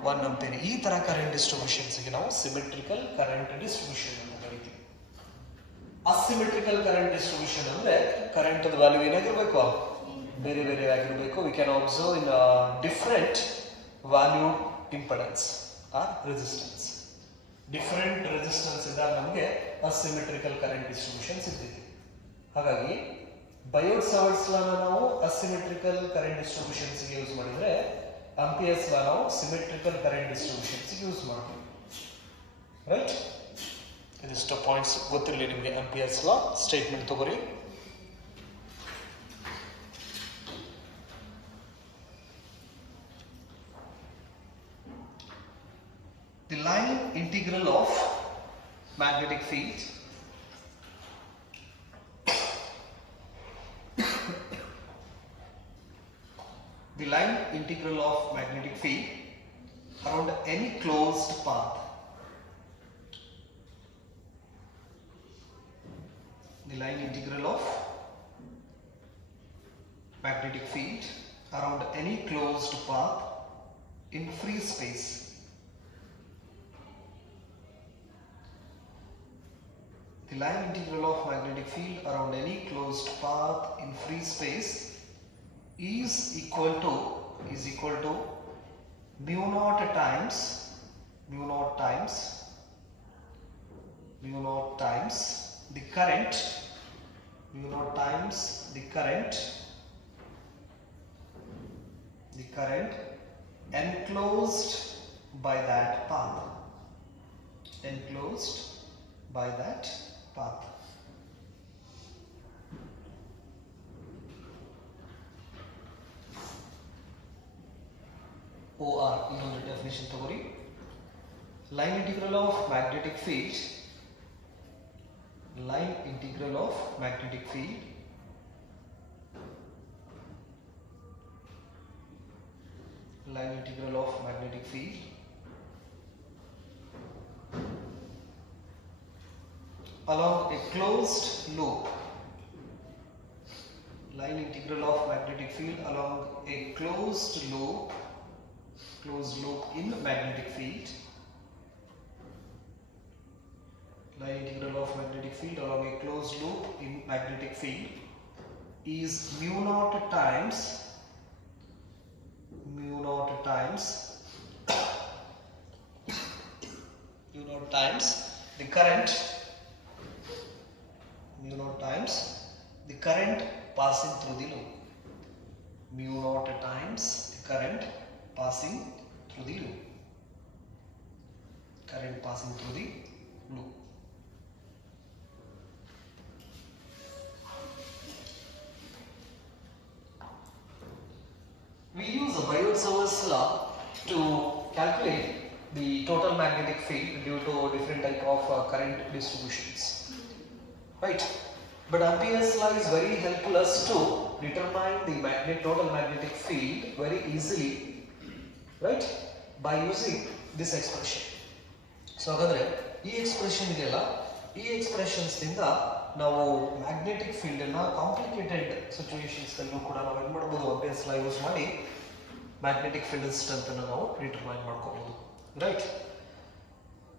1 ಆಂಪಿಯರ್. ಈ ತರ ಕರೆಂಟ್ ಡಿಸ್ಟ್ರಿಬ್ಯೂಷನ್ಸ್ ಗೆ ನಾವು ಸಿಮೆಟ್ರಿಕಲ್ ಕರೆಂಟ್ ಡಿಸ್ಟ್ರಿಬ್ಯೂಷನ್ ಅಂತ ಕರಿತೀವಿ. ಅಸಿಮೆಟ್ರಿಕಲ್ ಕರೆಂಟ್ ಡಿಸ್ಟ್ರಿಬ್ಯೂಷನ್ ಅಂದ್ರೆ ಕರೆಂಟ್ ದ ವ್ಯಾಲ್ಯೂ ಏನಾಗಿರಬೇಕು, ಬೇರೆ ಬೇರೆ ಆಗಿರಬೇಕು. We can observe in different value impedance or resistance. Different resistance ಇದ್ದಾಗ ನಮಗೆ ಅಸಿಮೆಟ್ರಿಕಲ್ ಕರೆಂಟ್ ಡಿಸ್ಟ್ರಿಬ್ಯೂಷನ್ ಸಿಗ್ತೈತಿ. ಹಾಗಾಗಿ Biot-Savart's law ನಾವು ಅಸಿಮೆಟ್ರಿಕಲ್ ಕರೆಂಟ್ ಡಿಸ್ಟ್ರಿಬ್ಯೂಷನ್ಸ್ ಗೆ ಯೂಸ್ ಮಾಡಿದ್ರೆ Ampere's law ನಾವು ಸಿಮೆಟ್ರಿಕಲ್ ಕರೆಂಟ್ ಡಿಸ್ಟ್ರಿಬ್ಯೂಷನ್ಸ್ ಗೆ ಯೂಸ್ ಮಾಡ್ತೀವಿ. ರೈಟ್, ಇದಿಷ್ಟು ಪಾಯಿಂಟ್ಸ್ ಗೊತ್ತಿರಲಿ ನಿಮಗೆ. Ampere's law ಸ್ಟೇಟ್ಮೆಂಟ್ ತಗೋರಿ. The line integral of magnetic field the line integral of magnetic field around any closed path. The line integral of magnetic field around any closed path in free space. The line integral of magnetic field around any closed path in free space is equal to mu naught times the current enclosed by that path. OR ಇನ್ನೊಂದು ಡೆಫಿನಿಷನ್ ತಗೋರಿ. Line integral of magnetic field along a closed loop. Line integral of magnetic field along a closed loop in magnetic field. Line integral field along a closed loop in magnetic field is mu naught times the current passing through the loop. Mu naught times the current passing through the loop. We use a Biot-Savart's law to calculate the total magnetic field due to different type of current distributions, right? But Ampere's law is very helpful us to determine the total magnetic field very easily, right? By using this expression. So ಹಾಗಾದ್ರೆ ಈ ಎಕ್ಸ್ಪ್ರೆಷನ್ ಇದೆಯಲ್ಲ, ಈ ಎಕ್ಸ್ಪ್ರೆಷನ್ಸ್ ಇಂದ ನಾವು magnetic field ಅನ್ನ complicated situations ಅಲ್ಲೂ ಕೂಡ ನಾವು ಏನು ಮಾಡಬಹುದು, ಆಂಪಿಯರ್ಸ್ ಲಾ ಯೂಸ್ ಮಾಡಿ ಮ್ಯಾಗ್ನೆಟಿಕ್ ಫೀಲ್ಡ್ ಸ್ಟ್ರೆಂತ್ ಅನ್ನು ನಾವು ಡಿಟರ್ಮೈನ್ ಮಾಡ್ಕೋಬಹುದು, ರೈಟ್?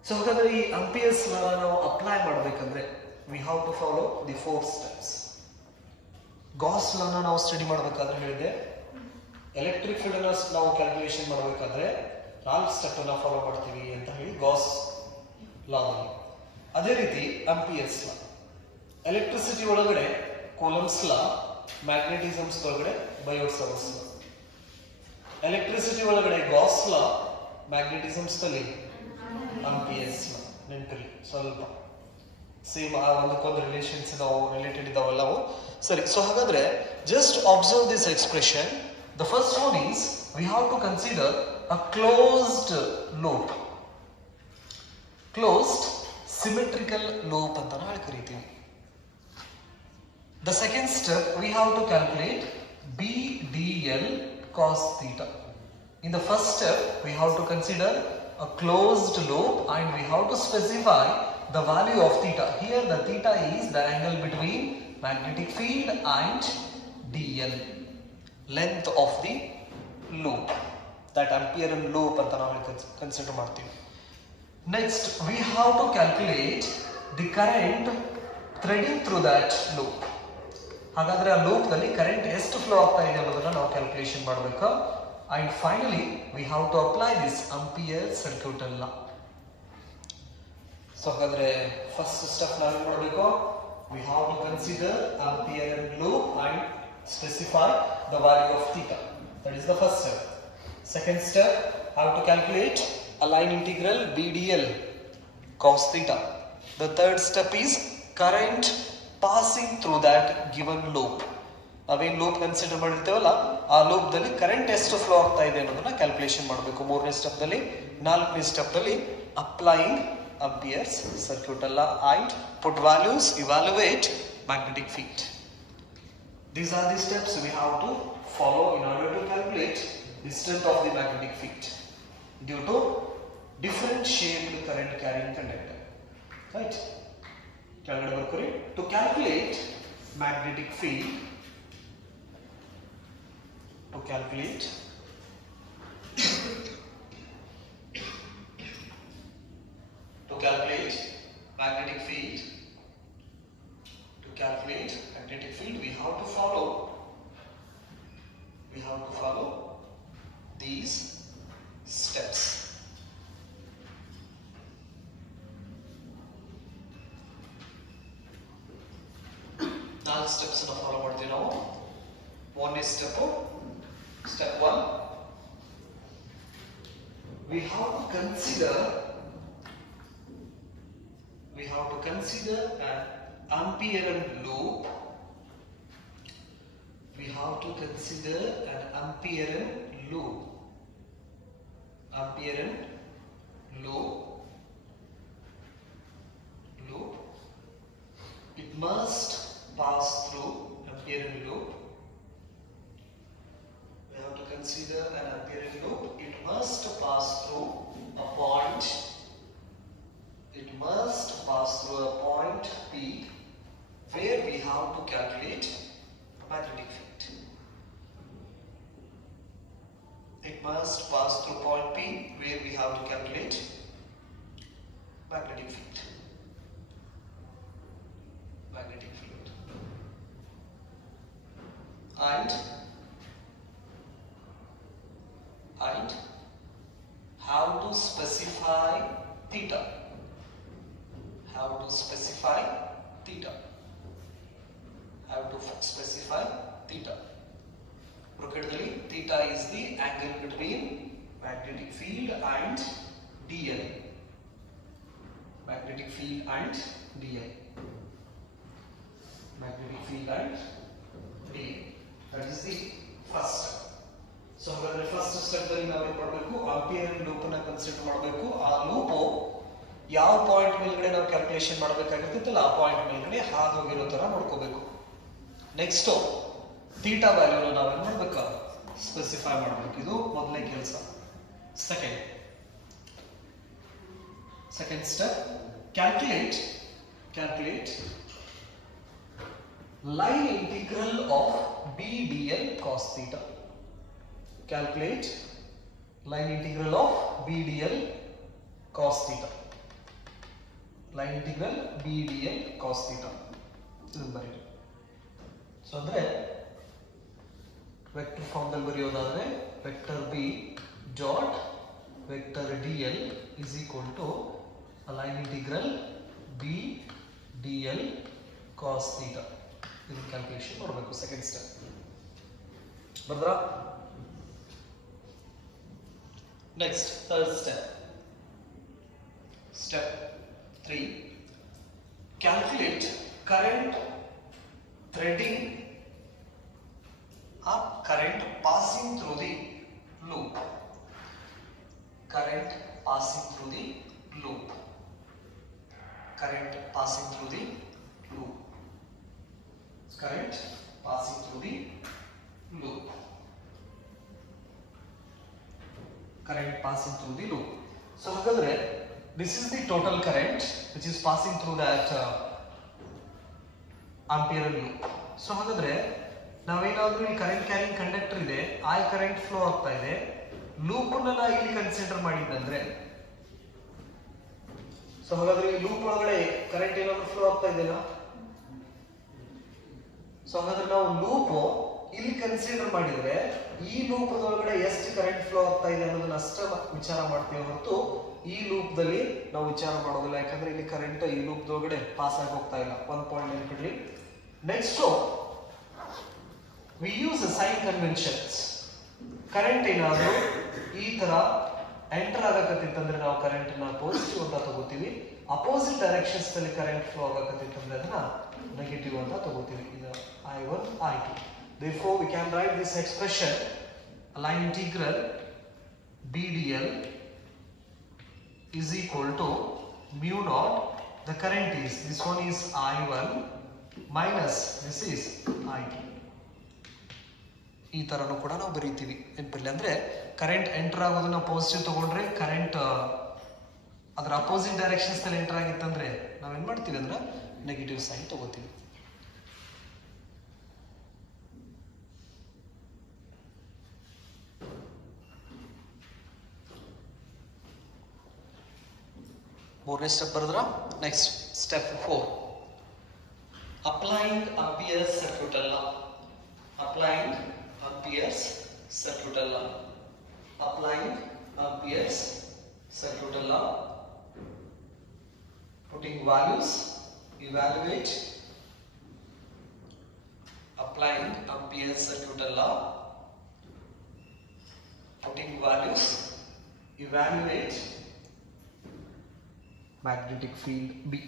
ಸೊ ಹಾಗಾದ್ರೆ ಈ ಆಂಪಿಯರ್ಸ್ ಲಾ ನಾವು ಅಪ್ಲೈ ಮಾಡಬೇಕಂದ್ರೆ we have to follow the 4 steps. Gauss ಲಾ ನಾವು ಸ್ಟಡಿ ಮಾಡಬೇಕಾದ್ರೆ ಹೇಳಿದೆ, ಎಲೆಕ್ಟ್ರಿಕ್ ಫೀಲ್ಡ್ ಅನ್ನು ನಾವು ಕ್ಯಾಲ್ಕುಲೇಷನ್ ಮಾಡಬೇಕಾದ್ರೆ 4 ಸ್ಟೆಪ್ ಅನ್ನು ಫಾಲೋ ಮಾಡ್ತೀವಿ ಅಂತ ಹೇಳಿ ಗಾಸ್ ಲಾದಲ್ಲಿ. ಅದೇ ರೀತಿ ಆಂಪಿಯರ್ಸ್ ಲಾ, ಎಲೆಕ್ಟ್ರಿಸಿಟಿ ಒಳಗಡೆ ಕೂಲಂಬ್ಸ್ ಲಾ, ಮ್ಯಾಗ್ನೆಟಿಸಮ್ಸ್ ಒಳಗಡೆ ಬಯೋಟ್-ಸಾವರ್ಟ್ಸ್ ಲಾ, ಎಲೆಕ್ಟ್ರಿಸಿಟಿ ಒಳಗಡೆ ಗಾಸ್ ಲಾ, ಮ್ಯಾಗ್ನೆಟಿಸಮ್ಸ್ ನಲ್ಲಿ ಆಂಪಿಯರ್ಸ್ ಲಾ. ನೆನಪಿರಲಿ ಸ್ವಲ್ಪ ಸೇಮ್ ಒಂದಕ್ಕೊಂದು ರಿಲೇಷನ್ಸ್ ಇದಾವೆ, ರಿಲೇಟೆಡ್ ಇದಾವೆಲ್ಲವು. ಸರಿ, ಸೊ ಹಾಗಾದ್ರೆ just observe this expression. The first one is we have to consider a closed loop, closed symmetrical loop ಅಂತ ನಾವು ಕರಿತೀವಿ. The second step we have to calculate BDL cos theta. In the first step we have to consider a closed loop and we have to specify the value of theta. Here the theta is the angle between magnetic field and DL, length of the loop, that Amperean loop anta ನಾವು consider ಮಾಡ್ತೀವಿ. Next we have to calculate the current threading through that loop. ಹಾಗಾದ್ರೆ ಆ ಲೂಪ್ ನಲ್ಲಿ ಕರೆಂಟ್ ಎಷ್ಟು ಫ್ಲೋ ಆಗ್ತಾ ಇದೆ ಅನ್ನೋದನ್ನ ನಾವು ಕ್ಯಾಲ್ಕುಲೇಷನ್ ಮಾಡಬೇಕು. And finally we have to apply this Ampere circuit law. So ಹಾಗಾದ್ರೆ ಫಸ್ಟ್ ಸ್ಟೆಪ್ ನಾವು ಏನು ಮಾಡಬೇಕು, we have to consider Amperean loop and specify the value of theta. That is the first step. Second step, how to calculate a line integral BDL cos theta. The third step is current passing through that given loop. ನಾವೇನು loop consider ಮಾಡಿರ್ತೇವಲ್ಲ ಆ ಲೂಪ್ ದಲ್ಲಿ ಕರೆಂಟ್ ಎಷ್ಟು ಫ್ಲೋ ಆಗ್ತಾ ಇದೆ ಅನ್ನೋದನ್ನ ಕ್ಯಾಲ್ಕುಲೇಷನ್ ಮಾಡಬೇಕು. ಮೂರನೇ ಸ್ಟೆಪ್ ದಲ್ಲಿ. ನಾಲ್ಕನೇ ಸ್ಟೆಪ್ ದಲ್ಲಿ applying Ampere's circuit law and put values, evaluate magnetic field. These are the steps we have to follow in order to calculate the strength of the magnetic field due to different shaped current carrying conductor, right? To calculate magnetic field, to calculate magnetic field, we have to follow these steps. ನಾಲ್ಕು ಸ್ಟೆಪ್ಸ್ ಅನ್ನು ಫಾಲೋ ಮಾಡ್ತೀವಿ ನಾವು. ಒಂದನೇ step, step 1, we have to consider an Amperean loop. We have to consider an Amperean loop. It must pass through Amperean loop. We have to consider an Amperean loop. It must pass through a point. It must pass through a point P where we have to calculate magnetic field. It must pass through point P where we have to calculate magnetic field. magnetic field. And how to specify theta. How to specify theta. How to specify theta. Brackettally, theta is the angle between magnetic field and dl. Magnetic field and dl. Magnetic field and dl. That is the first step. So first step ಅಲ್ಲಿ ನಾವು ಏನು ಮಾಡಬೇಕು, ampere loop ಅನ್ನು ಕನ್ಸಿಡರ್ ಮಾಡಬೇಕು. ಆ ಲೂಪ್ ಯಾವ ಪಾಯಿಂಟ್ ಮೇಲ್ಗಡೆ ನಾವು ಕ್ಯಾಲ್ಕುಲೇಷನ್ ಮಾಡಬೇಕಾಗಿರ್ತೈತಲ್ಲ ಆ ಪಾಯಿಂಟ್ ಮೇಲ್ಗಡೆ ಹಾದು ಹೋಗಿರೋ ತರ ನೋಡ್ಕೋಬೇಕು. ನೆಕ್ಸ್ಟ್ ಥೀಟಾ ವ್ಯಾಲ್ಯೂನ ನಾವೇನು ಮಾಡಬೇಕು, ಸ್ಪೆಸಿಫೈ ಮಾಡಬೇಕು. ಇದು ಮೊದಲನೇ ಕೆಲಸ. Second step, calculate line integral of b dl cos theta. Calculate line integral of b dl cos theta. Line integral b dl cos theta. ಇದನ್ನು ಬರೀರಿ. ಸೊ ಅಂದ್ರೆ ವೆಕ್ಟರ್ ಫಾರ್ಮ್ ದಲ್ಲಿ ಬರೆಯೋದಾದ್ರೆ vector b dot vector dl is equal to line integral b dl cos theta. ಇದನ್ನು calculation ಮಾಡಬೇಕು. Second step ಬರ್ದ್ರಾ? Next third step 3, calculate current threading or current passing through the loop. Current passing through the loop. Current passing through the loop. Current passing through the loop. Current passing through the loop. So ಹಾಗಾದ್ರೆ this is the total current which is passing through that ampere loop. So ಹಾಗಾದ್ರೆ ನಾವೇನಾದ್ರೂ ಇಲ್ಲಿ current carrying conductor ಇದೆ, ಆ current flow ಆಗ್ತಾ ಇದೆ, ಲೂಪ್ ಅನ್ನ ನಾವು ಇಲ್ಲಿ ಕನ್ಸಿಡರ್ ಮಾಡಿದ್ದಂದ್ರೆ, ಸೊ ಹಾಗಾದ್ರೆ ಈ ಲೂಪ್ ಒಳಗಡೆ ಕರೆಂಟ್ ಏನಾದ್ರು ಫ್ಲೋ ಆಗ್ತಾ ಇದೆಯಲ್ಲ, ಸೊ ಹಾಗಾದ್ರೆ ನಾವು ಲೂಪ್ ಇಲ್ಲಿ ಕನ್ಸಿಡರ್ ಮಾಡಿದ್ರೆ ಈ ಲೂಪ್ ಒಳಗಡೆ ಎಷ್ಟು ಕರೆಂಟ್ ಫ್ಲೋ ಆಗ್ತಾ ಇದೆ ಅನ್ನೋದನ್ನ ಅಷ್ಟೇ ವಿಚಾರ ಮಾಡ್ತೀವಿ ಹೊರತು ಈ ಲೂಪ್ ದಲ್ಲಿ ನಾವು ವಿಚಾರ ಮಾಡೋದಿಲ್ಲ. ಯಾಕಂದ್ರೆ ಇಲ್ಲಿ ಕರೆಂಟ್ ಈ ಲೂಪ್ ಒಳಗಡೆ ಪಾಸ್ ಆಗಿ ಹೋಗ್ತಾ ಇಲ್ಲ. 1 ಪಾಯಿಂಟ್ ನೆನಪಿಡ್ಲಿ. Next we use a sign conventions. Current ಏನಾದ್ರು ಈ ತರ ಎಂಟರ್ ಆಗಕತ್ತಿತ್ತಂದ್ರೆ ನಾವು ಕರೆಂಟ್ ನ ಪಾಸಿಟಿವ್ ಅಂತ ತಗೋತೀವಿ. ಅಪೋಸಿಟ್ ಡೈರೆಕ್ಷನ್ಸ್ ನಲ್ಲಿ ಕರೆಂಟ್ ಫ್ಲೋ ಆಗಕತ್ತಿತ್ತಂದ್ರೆ ಅದನ್ನ ನೆಗೆಟಿವ್ ಅಂತ ತಗೋತೀವಿ. ಇದು I1 I2. Therefore we can write this expression line integral b dl is equal to mu naught. The current is, this one is I1 minus this is I2. ಈ ತರನು ಕೂಡ ನಾವು ಬರೀತೀವಿ. ನೆನಪಿರಲಿ, ಅಂದ್ರೆ ಕರೆಂಟ್ ಎಂಟರ್ ಆಗೋದನ್ನ ಪಾಸಿಟಿವ್ ತಗೊಂಡ್ರೆ current ಅದರ ಅಪೋಸಿಟ್ ಡೈರೆಕ್ಷನ್ಸ್ ನಲ್ಲಿ ಎಂಟರ್ ಆಗಿತ್ತಂದ್ರೆ ನಾವೇನ್ ಮಾಡ್ತೀವಿ ಅಂದ್ರೆ ನೆಗೆಟಿವ್ ಸೈನ್ ತಗೋತೀವಿ. ಮೂರನೇ ಸ್ಟೆಪ್ ಬರೆದ್ರ next step 4, applying Ampere's circuital law. Applying Ampere's circuital law. Applying Ampere's circuital law. Putting values, evaluate. Applying Ampere's circuital law. Putting values, evaluate. Magnetic field B.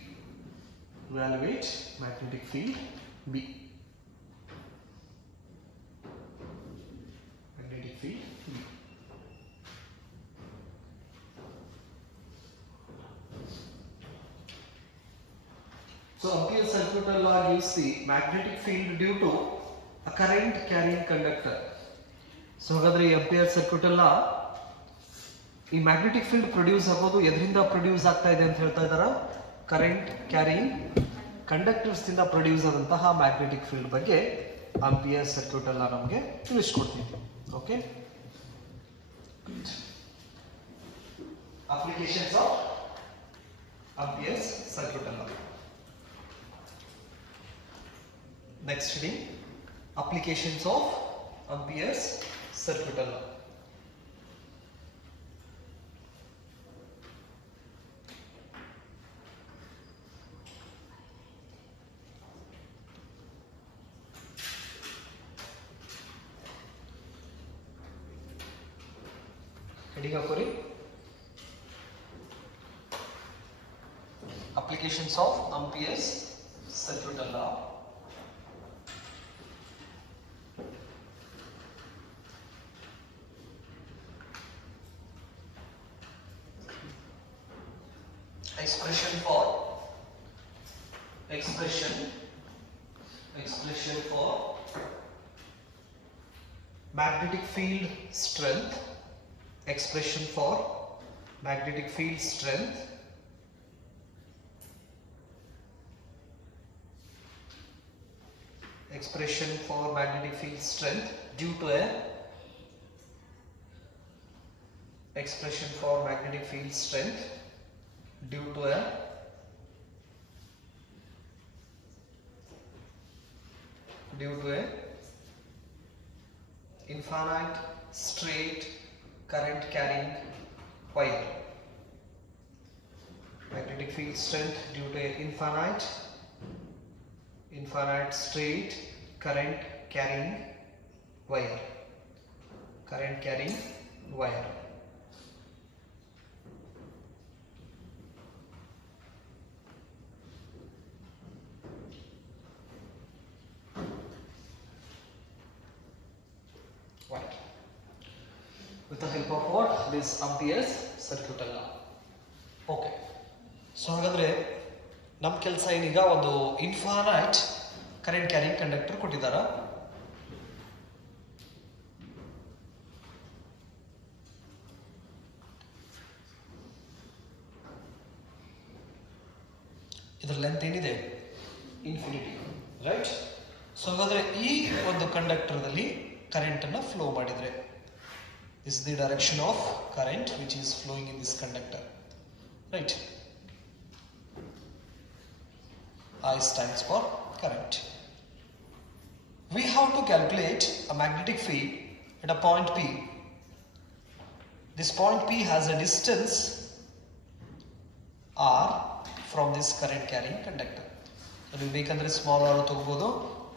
Evaluate magnetic field B. Field B. So Ampere's circuital law gives the magnetic field due to a current carrying conductor. So ಹಾಗಾದ್ರೆ Ampere's circuital law ಈ magnetic field produce ಆಗೋದು ಎದರಿಂದ ಪ್ರೊಡ್ಯೂಸ್ ಆಗ್ತಾ ಇದೆ ಅಂತ ಹೇಳ್ತಾ ಇದಾರ, current carrying conductors ಇಂದ ಪ್ರೊಡ್ಯೂಸ್ ಆದಂತಹ ಮ್ಯಾಗ್ನೆಟಿಕ್ ಫೀಲ್ಡ್ ಬಗ್ಗೆ Ampere's circuital law ನಮಗೆ ತಿಳಿಸ್ಕೊಡ್ತೀವಿ. Okay. Applications of Ampere's circuital law. Next heading, applications of Ampere's circuital law. Heading ಹಾಕೋರಿ, applications of Ampere's circuital law. Expression for magnetic field strength, expression for magnetic field strength, expression for magnetic field strength due to a expression for magnetic field strength due to a infinite straight current carrying wire. Magnetic field strength due to a infinite straight current carrying wire. Right. With the help of what? This Ampere's circuital law. Okay. So ಹಾಗಾದ್ರೆ ನಮ್ಮ ಕೆಲಸ ಏನೀಗ ಒಂದು infinite current carrying conductor ಕೊಟ್ಟಿದ್ದಾರ. ಇದರ ಲೆಂತ್ ಏನಿದೆ? Infinity, right? So ಹಾಗಾದ್ರೆ ಈ ಒಂದು ಕಂಡಕ್ಟರ್ದಲ್ಲಿ ಕರೆಂಟ್ ಅನ್ನ ಫ್ಲೋ ಮಾಡಿದ್ರೆ, this is the direction of current which is flowing in this conductor, right? I stands for current. We have to calculate a magnetic field at a point P. This point P has a distance r from this current carrying conductor. ನೀವು ಬೇಕಂದ್ರೆ small r ತಗೋಬಹುದು,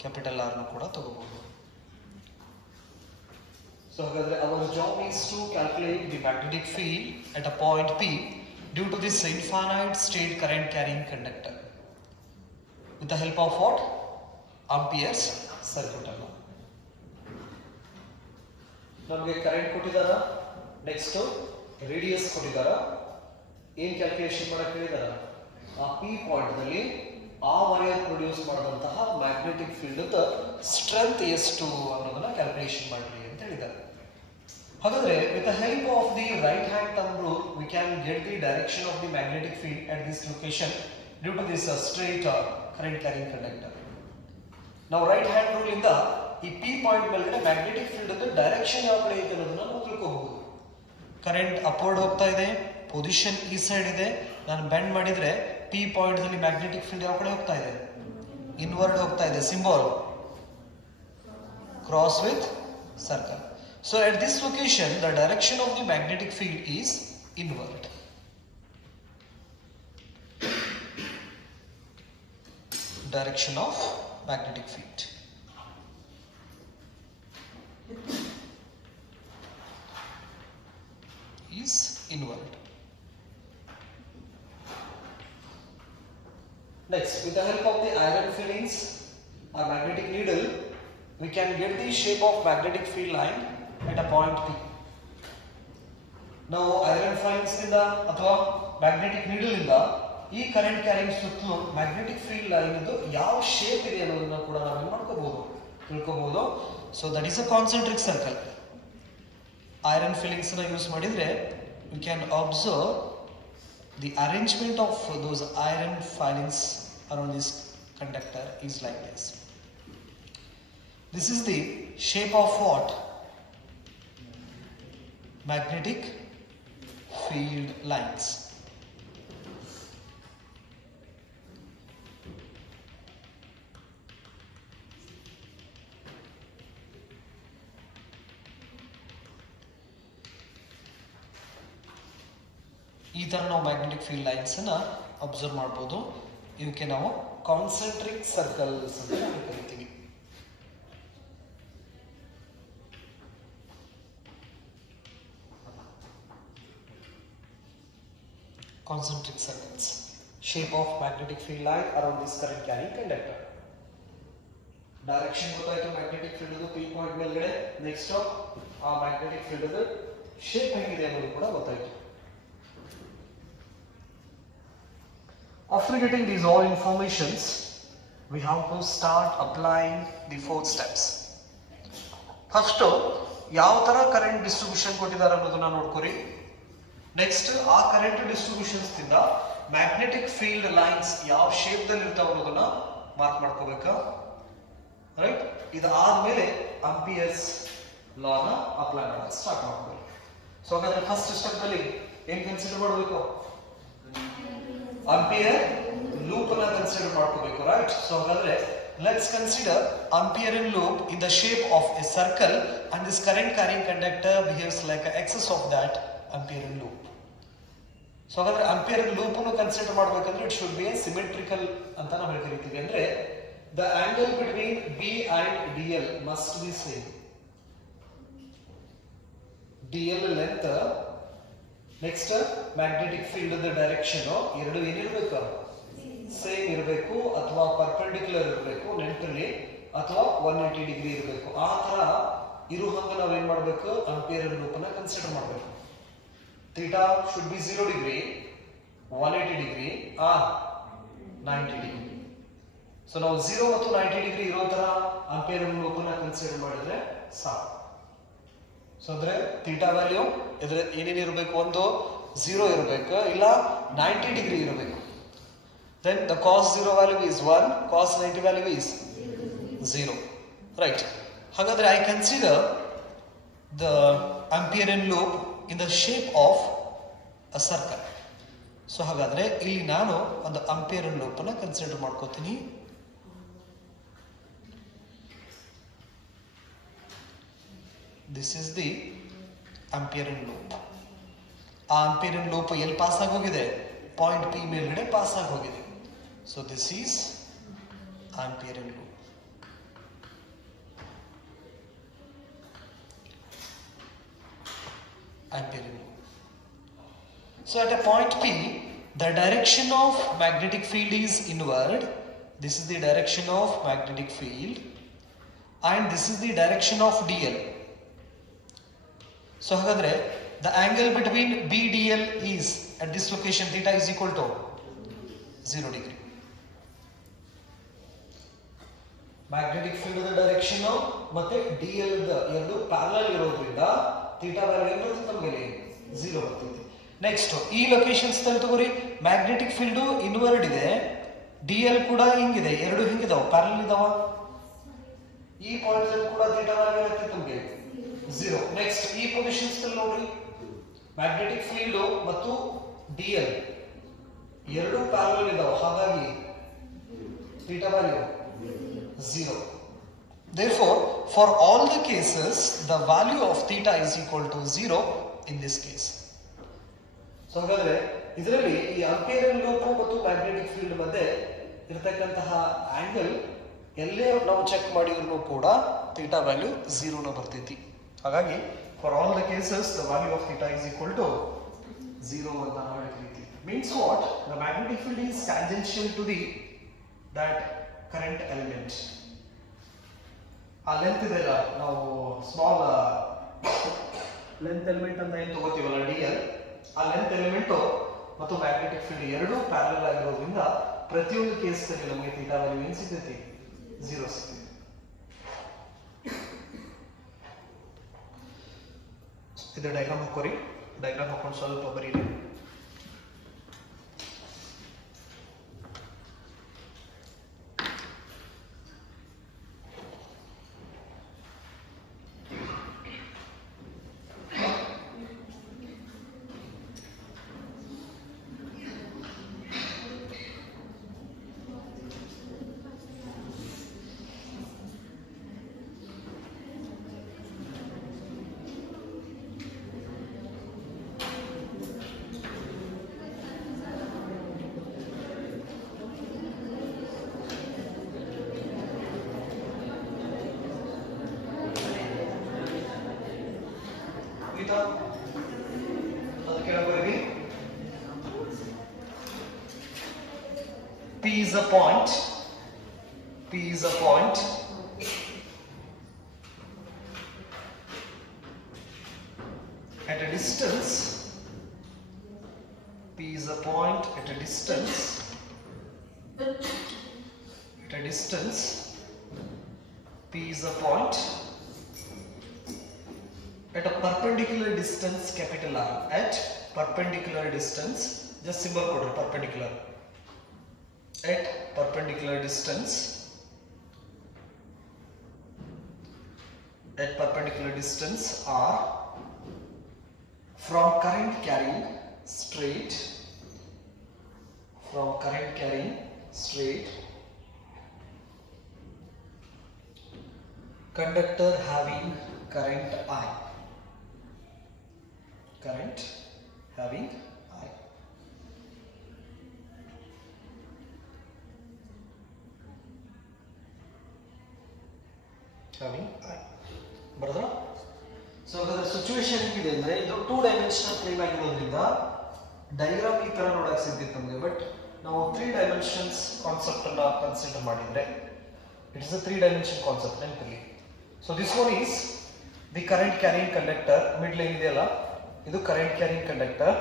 capital R ನು ಕೂಡ ತಗೋಬಹುದು. So our job is to calculate the magnetic field at a point P due to this infinite state current carrying conductor with the help of what? Ampere's circuital law. ನಮಗೆ ಕರೆಂಟ್ ಕೊಟ್ಟಿದಾರ, next radius ಕೊಟ್ಟಿದಾರ, ಏನ್ ಕ್ಯಾಲ್ಕುಲೇಷನ್ ಮಾಡಕ್ಕೆ ಹೇಳಿದಾರ? ಆ P point ನಲ್ಲಿ ಆ wire produce ಮಾಡಿದಂತಹ ಮ್ಯಾಗ್ನೆಟಿಕ್ ಫೀಲ್ಡ್ ಸ್ಟ್ರೆಂತ್ ಎಷ್ಟು ಅನ್ನೋದನ್ನ ಕ್ಯಾಲ್ಕುಲೇಷನ್ ಮಾಡ್ರಿ ಅಂತ ಹೇಳಿದ್ದಾರೆ. ಹಾಗಾದ್ರೆ with the help of the right hand thumb rule we can get the direction of the magnetic field at this location due to this straight current carrying conductor. Now right hand rule ಇಂದ ಈ P point ಮೇಲ್ಗಡೆ magnetic field the direction ಯಾವ ಕಡೆ ಇದೆ ಅನ್ನೋದನ್ನ ನಾವು ತಿಳ್ಕೋಬಹುದು. Current upward ಹೋಗ್ತಾ ಇದೆ, ಪೊಸಿಷನ್ ಈ ಸೈಡ್ ಇದೆ, ನಾನು ಬೆಂಡ್ ಮಾಡಿದ್ರೆ P ಪಾಯಿಂಟ್ ನಲ್ಲಿ ಮ್ಯಾಗ್ನೆಟಿಕ್ ಫೀಲ್ಡ್ ಯಾವ ಕಡೆ ಹೋಗ್ತಾ ಇದೆ? ಇನ್ವರ್ಡ್ ಹೋಗ್ತಾ ಇದೆ. Symbol cross with circle. So at this location the direction of the magnetic field is inward. Direction of magnetic field is inward. Next, with the help of the iron fillings or magnetic needle, we can get the shape of magnetic field line at a point P. ನಾವು iron files ಇಂದ ಅಥವಾ magnetic needle ಇಂದ ಈ current carrying ಸುತ್ತಲೂ magnetic field line ಇದು ಯಾವ ಶೇಪ್ ಇದೆ ಅನ್ನೋದನ್ನ ಕೂಡ ನಾವು ತಿಳ್ಕೋಬಹುದು. So that is a concentric circle. Iron fillings ನ ಯೂಸ್ ಮಾಡಿದ್ರೆ we can observe the arrangement of those iron filings around this conductor is like this. This is the shape of what? Magnetic field lines. ಈ ತರ ನಾವು magnetic field lines ಅನ್ನ ಅಬ್ಸರ್ವ್ ಮಾಡಬಹುದು. ಇವಕ್ಕೆ ನಾವು concentric circles ಅಂತ ಕರಿತೀವಿ. Concentric circles, shape of magnetic field line around this current carrying conductor. Direction ಗೊತ್ತಾಯ್ತು magnetic field ಅದು P ಪಾಯಿಂಟ್ ಮೇಲ್ಗಡೆ. ನೆಕ್ಸ್ಟ್ ಆ magnetic field ಅದು ಶೇಪ್ ಹೇಗಿದೆ ಅನ್ನೋದು ಕೂಡ ಗೊತ್ತಾಯ್ತು. After getting these all informations, we have to start applying the 4 steps. First, ಯಾವ ತರ ಕರೆಂಟ್ ಡಿಸ್ಟ್ರಿಬ್ಯೂಷನ್ ಕೊಟ್ಟಿದ್ದಾರೆ ಅನ್ನೋದನ್ನ ನೋಡ್ಕೊರಿ. ನೆಕ್ಸ್ಟ್ ಆ ಕರೆಂಟ್ ಡಿಸ್ಟ್ರಿಬ್ಯೂಷನ್ಸ್ ಇಂದ ಮ್ಯಾಗ್ನೆಟಿಕ್ ಫೀಲ್ಡ್ ಲೈನ್ಸ್ ಯಾವ ಶೇಪ್ ದಲ್ಲಿ ಇರ್ತಾವ ಅನ್ನೋದನ್ನ ಮಾರ್ಕ್ ಮಾಡ್ಕೋಬೇಕಾ, ರೈಟ್? ಇದಾದ್ಮೇಲೆ ಆಂಪಿಯರ್ಸ್ ಲಾ ನ ಅಪ್ಲೈ ಮಾಡೋದು ಸ್ಟಾರ್ಟ್ ಮಾಡ್ಕೊಳ್ಳಿ. ಸೊ ಹಾಗಾದ್ರೆ ಫಸ್ಟ್ ಸ್ಟೆಪ್ ನಲ್ಲಿ ಏನ್ ಕನ್ಸಿಡರ್ ಮಾಡಬೇಕು? ಆಂಪಿಯರ್ ಲೂಪ್ ಅನ್ನ ಕನ್ಸಿಡರ್ ಮಾಡ್ಕೋಬೇಕು, ರೈಟ್? ಸೊ ಹಾಗಾದ್ರೆ let's consider Amperian loop in the shape of a circle, and this current carrying conductor behaves like an excess of that Amperian loop. So ಹಾಗಾದ್ರೆ Amperian loop ಅನ್ನು ಕನ್ಸಿಡರ್ ಮಾಡಬೇಕಂದ್ರೆ it should be a symmetrical ಅಂತ ನಾವು ಹೇಳ್ತಿರ್ತೀವಿ. ಅಂದ್ರೆ the angle between B and DL must be same. DL length, next magnetic field the direction ಎರಡು ಏನಿರಬೇಕು? ಸೇಮ್ ಇರಬೇಕು, ಅಥವಾ ಪರ್ಪೆಂಡಿಕ್ಯುಲರ್ ಇರಬೇಕು ನೆಂಟಲ್ಲಿ, ಅಥವಾ 180 ಡಿಗ್ರಿ ಇರಬೇಕು. ಆ ತರ ಇರೋ ಹಂಗ ನಾವೇನ್ ಮಾಡ್ಬೇಕು? ಆಂಪಿಯರ್ ಲೂಪ್ ಅನ್ನ ಕನ್ಸಿಡರ್ ಮಾಡಬೇಕು. ಥೀಟಾ ಶುಡ್ ಬಿ 0 ಡಿಗ್ರಿ, 180 ಡಿಗ್ರಿ ಆರ್ 90 ಡಿಗ್ರಿ. ಸೊ ನಾವು 0 ಮತ್ತು 90 ಡಿಗ್ರಿ ಇರೋ ತರ ಆಂಪಿಯರ್ ಲೂಪ್ ಅನ್ನ ಕನ್ಸಿಡರ್ ಮಾಡಿದ್ರೆ ಸಾಕು. ಸೊ ಅಂದ್ರೆ ಥೀಟಾ ವ್ಯಾಲ್ಯೂ ಇದ್ರೆ ಏನೇನು ಇರಬೇಕು? ಒಂದು 0 ಇರಬೇಕು, ಇಲ್ಲ 90 ಡಿಗ್ರಿ ಇರಬೇಕು. Then the cos 0 value is 1, cos 90 value is 0, right? Hagadre I consider the Amperian loop in the shape of a circle. So hagadre illi nanu ಒಂದು Amperian loop ಅನ್ನು ಕನ್ಸಿಡರ್ ಮಾಡ್ಕೊತೀನಿ. This is the Amperian loop. ಆ Amperian loop ಎಲ್ಲಿ ಪಾಸ್ ಆಗಿ ಹೋಗಿದೆ? Point P ಮೇಲ್ಗಡೆ ಪಾಸ್ ಆಗಿ ಹೋಗಿದೆ. So this is Amperian loop. Amperian loop. So at a point P, the direction of magnetic field is inward. This is the direction of magnetic field, and this is the direction of DL. So hagadre the angle between BDL is at this location theta is equal to 0 degree. Magnetic field direction ಮತ್ತೆ DL ಎರಡು ಪ್ಯಾರಲಲ್ ಇರೋದ್ರಿಂದ theta value ಏನು ಬರ್ತದೆ ನಮಗೆ? 0 ಬರ್ತದೆ. ನೆಕ್ಸ್ಟ್ ಈ ಲೊಕೇಶನ್ಸ್ ನಲ್ಲಿ ತಗೋರಿ, ಮ್ಯಾಗ್ನೆಟಿಕ್ ಫೀಲ್ಡ್ ಇನ್ವರ್ಡ್ ಇದೆ, DL ಕೂಡ ಹಿಂಗಿದೆ, ಎರಡು ಹಿಂಗಿದಾವ, ಪ್ಯಾರಲಲ್ ಇದಾವ. ಈ ಪಾಯಿಂಟ್ಸ್ ಅಲ್ಲಿ ಕೂಡ ಥೀಟಾ ವ್ಯಾಲ್ಯೂ ಏನಾಗ್ತದೆ ನಮಗೆ? 0. ನೆಕ್ಸ್ಟ್ ಈ ಪೊಸಿಷನ್ಸ್ ನಲ್ಲಿ ನೋಡ್ರಿ, ಮ್ಯಾಗ್ನೆಟಿಕ್ ಫೀಲ್ಡ್ ಮತ್ತು DL ಎರಡು ಪ್ಯಾರಲಲ್ ಇದಾವ, ಹಾಗಾಗಿ theta value 0. Therefore, for all the cases, the value of theta is equal to 0 in this case. So ಹಾಗಾದ್ರೆ ಇದರಲ್ಲಿ ಈ ಆಂಪಿಯರ್ ಲೂಪ್ ಮತ್ತು ಮ್ಯಾಗ್ನೆಟಿಕ್ ಫೀಲ್ಡ್ ಮಧ್ಯೆ ಇರತಕ್ಕಂತಹ ಆಂಗಲ್ ಎಲ್ಲೇ ನಾವು ಚೆಕ್ ಮಾಡಿದ್ರು ಕೂಡ ಥೀಟಾ ವ್ಯಾಲ್ಯೂ 0 ನ ಬರ್ತೈತಿ. ಹಾಗಾಗಿ for all the cases, the value of theta is equal to 0 ಅಂತ ನಾವು ಹೇಳ್ತೀವಿ. Means what? The magnetic field is tangential to that current element. ಆ ಲೆಂತ್ ಇದೆಲ್ಲ ನಾವು ಸ್ಮಾಲ್ ಲೆಂತ್ ಎಲಿಮೆಂಟ್ ಅಂತ ಏನು ತಗೋತೀವಲ್ಲ DL, ಆ ಲೆಂತ್ ಎಲಿಮೆಂಟ್ ಮತ್ತು ಮ್ಯಾಗ್ನೆಟಿಕ್ ಫೀಲ್ಡ್ ಎರಡೂ ಪ್ಯಾರಲಲ್ ಆಗಿರೋದ್ರಿಂದ ಪ್ರತಿಯೊಂದು ಕೇಸ್ ನಲ್ಲಿ ನಮಗೆ ಥೀಟಾ ವ್ಯಾಲ್ಯೂ ಏನು ಸಿಗ್ತೈತಿ? 0 ಸಿಗ್ತೈತಿ. ಇದು ಡಯಾಗ್ರಾಮ್ ಹಾಕೋರಿ, ಡಯಾಗ್ರಾಮ್ ಹಾಕೊಂಡು ಸ್ವಲ್ಪ ಬರೀರಿ. P is a point. P is a point. At a distance. P is a point at a distance. At a distance. P is a point at a perpendicular distance, capital R. At perpendicular distance, just symbol code perpendicular. At perpendicular distance. At perpendicular distance R from current carrying straight. From current carrying straight. Conductor having current I. Current having I. Having I. Brother? So the situation is this: two dimensional plane ಆಗಿರೋದ್ರಿಂದ diagram ಈ ತರ ನೋಡಕ್ಕೆ ಸಿಗ್ತಿತ್ತು ನಮಗೆ, ಬಟ್ ನಾವು 3 dimensions concept ಅನ್ನ ಕನ್ಸಿಡರ್ ಮಾಡಿದ್ರೆ it is a 3-dimension concept ನೆನಪಿರಲಿ. So this one is the current carrying conductor. Middle ಇದೆಯಲ್ಲ ಇದು current carrying conductor.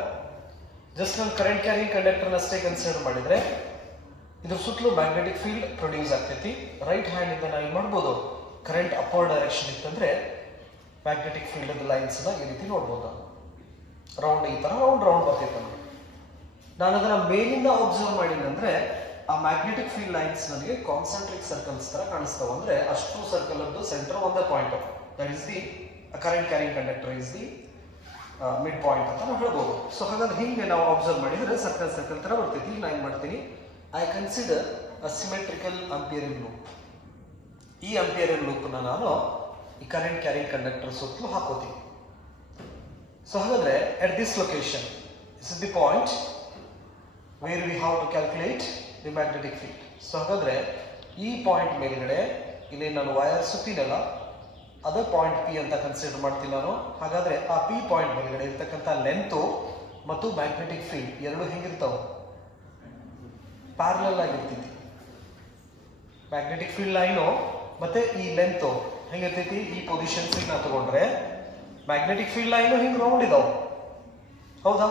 ಜಸ್ಟ್ ನಾವು current carrying conductor ಅಷ್ಟೇ ಕನ್ಸಿಡರ್ ಮಾಡಿದ್ರೆ ಇದರ ಸುತ್ತಲೂ ಮ್ಯಾಗ್ನೆಟಿಕ್ ಫೀಲ್ಡ್ ಪ್ರೊಡ್ಯೂಸ್ ಆಗ್ತೈತಿ. ರೈಟ್ ಹ್ಯಾಂಡ್ ಇಂದ ನಾವು ಏನು ಮಾಡ್ಬೋದು, ಕರೆಂಟ್ ಅಪವರ್ಡ್ ಡೈರೆಕ್ಷನ್ ಇತ್ತಂದ್ರೆ ಮ್ಯಾಗ್ನೆಟಿಕ್ ಫೀಲ್ಡ್ ಲೈನ್ಸ್ ನ ಈ ರೀತಿ ನೋಡ್ಬೋದು. ರೌಂಡ್ ಈ ತರ ರೌಂಡ್ ಬರ್ತೈತೆ ನಮಗೆ. ನಾನು ಅದನ್ನ ಮೇಲಿಂದ ಅಬ್ಸರ್ವ್ ಮಾಡಿದ್ರೆ ಆ ಮ್ಯಾಗ್ನೆಟಿಕ್ ಫೀಲ್ಡ್ ಲೈನ್ಸ್ ನನಗೆ ಕಾನ್ಸೆಂಟ್ರಿಕ್ ಸರ್ಕಲ್ಸ್ ತರ ಕಾಣಿಸ್ತಾವ. ಅಂದ್ರೆ ಅಷ್ಟು ಸರ್ಕಲ್ ಅದು ಸೆಂಟರ್ ಒಂದೇ point, that is the current carrying conductor is the mid point ಅಂತ ನಾವು ಹೇಳ್ಬೋದು. ಸೊ ಹಾಗಾದ್ರೆ ಹಿಂಗೆ ನಾವು ಅಬ್ಸರ್ವ್ ಮಾಡಿದ್ರೆ ಸರ್ಕಲ್ ತರ ಬರ್ತೈತಿ. ಈಗ ನಾನು ಏನ್ ಮಾಡ್ತೀನಿ, I consider a symmetrical Amperian loop. ಈ ಅಂಪಿಯರಿನ್ ಲೂಪ್ ನಾನು ಈ ಕರೆಂಟ್ ಕ್ಯಾರಿಂಗ್ ಕಂಡಕ್ಟರ್ ಸುತ್ತಲೂ ಹಾಕೋತೀನಿ. ಸೊ ಹಾಗಾದ್ರೆ at this location, this is the point where we have to calculate the magnetic field. So ಹಾಗಾದ್ರೆ ಈ ಪಾಯಿಂಟ್ ಮೇಲ್ಗಡೆ ಇಲ್ಲಿ ನಾನು ವೈರ್ ಸುತ್ತಿನಲ್ಲ, ಅದೇ ಪಾಯಿಂಟ್ P ಅಂತ ಕನ್ಸಿಡರ್ ಮಾಡ್ತೀನಿ ನಾನು. ಹಾಗಾದ್ರೆ ಆ P ಪಾಯಿಂಟ್ ಮೇಲ್ಗಡೆ ಇರ್ತಕ್ಕಂಥ ಲೆಂತ್ ಮತ್ತು ಮ್ಯಾಗ್ನೆಟಿಕ್ ಫೀಲ್ಡ್ ಎರಡು ಹೆಂಗಿರ್ತಾವ, ಪ್ಯಾರಲಲ್ ಆಗಿರ್ತೈತಿ. ಮ್ಯಾಗ್ನೆಟಿಕ್ ಫೀಲ್ಡ್ ಲೈನು ಮತ್ತೆ ಈ ಲೆಂತ್ ಹೆಂಗಿರ್ತೈತಿ, ಈ ಪೊಸಿಷನ್ಸ್ ನಾವು ತಗೊಂಡ್ರೆ ಮ್ಯಾಗ್ನೆಟಿಕ್ ಫೀಲ್ಡ್ ಲೈನು ಹಿಂಗ್ ರೌಂಡ್ ಇದಾವ, ಹೌದಾ?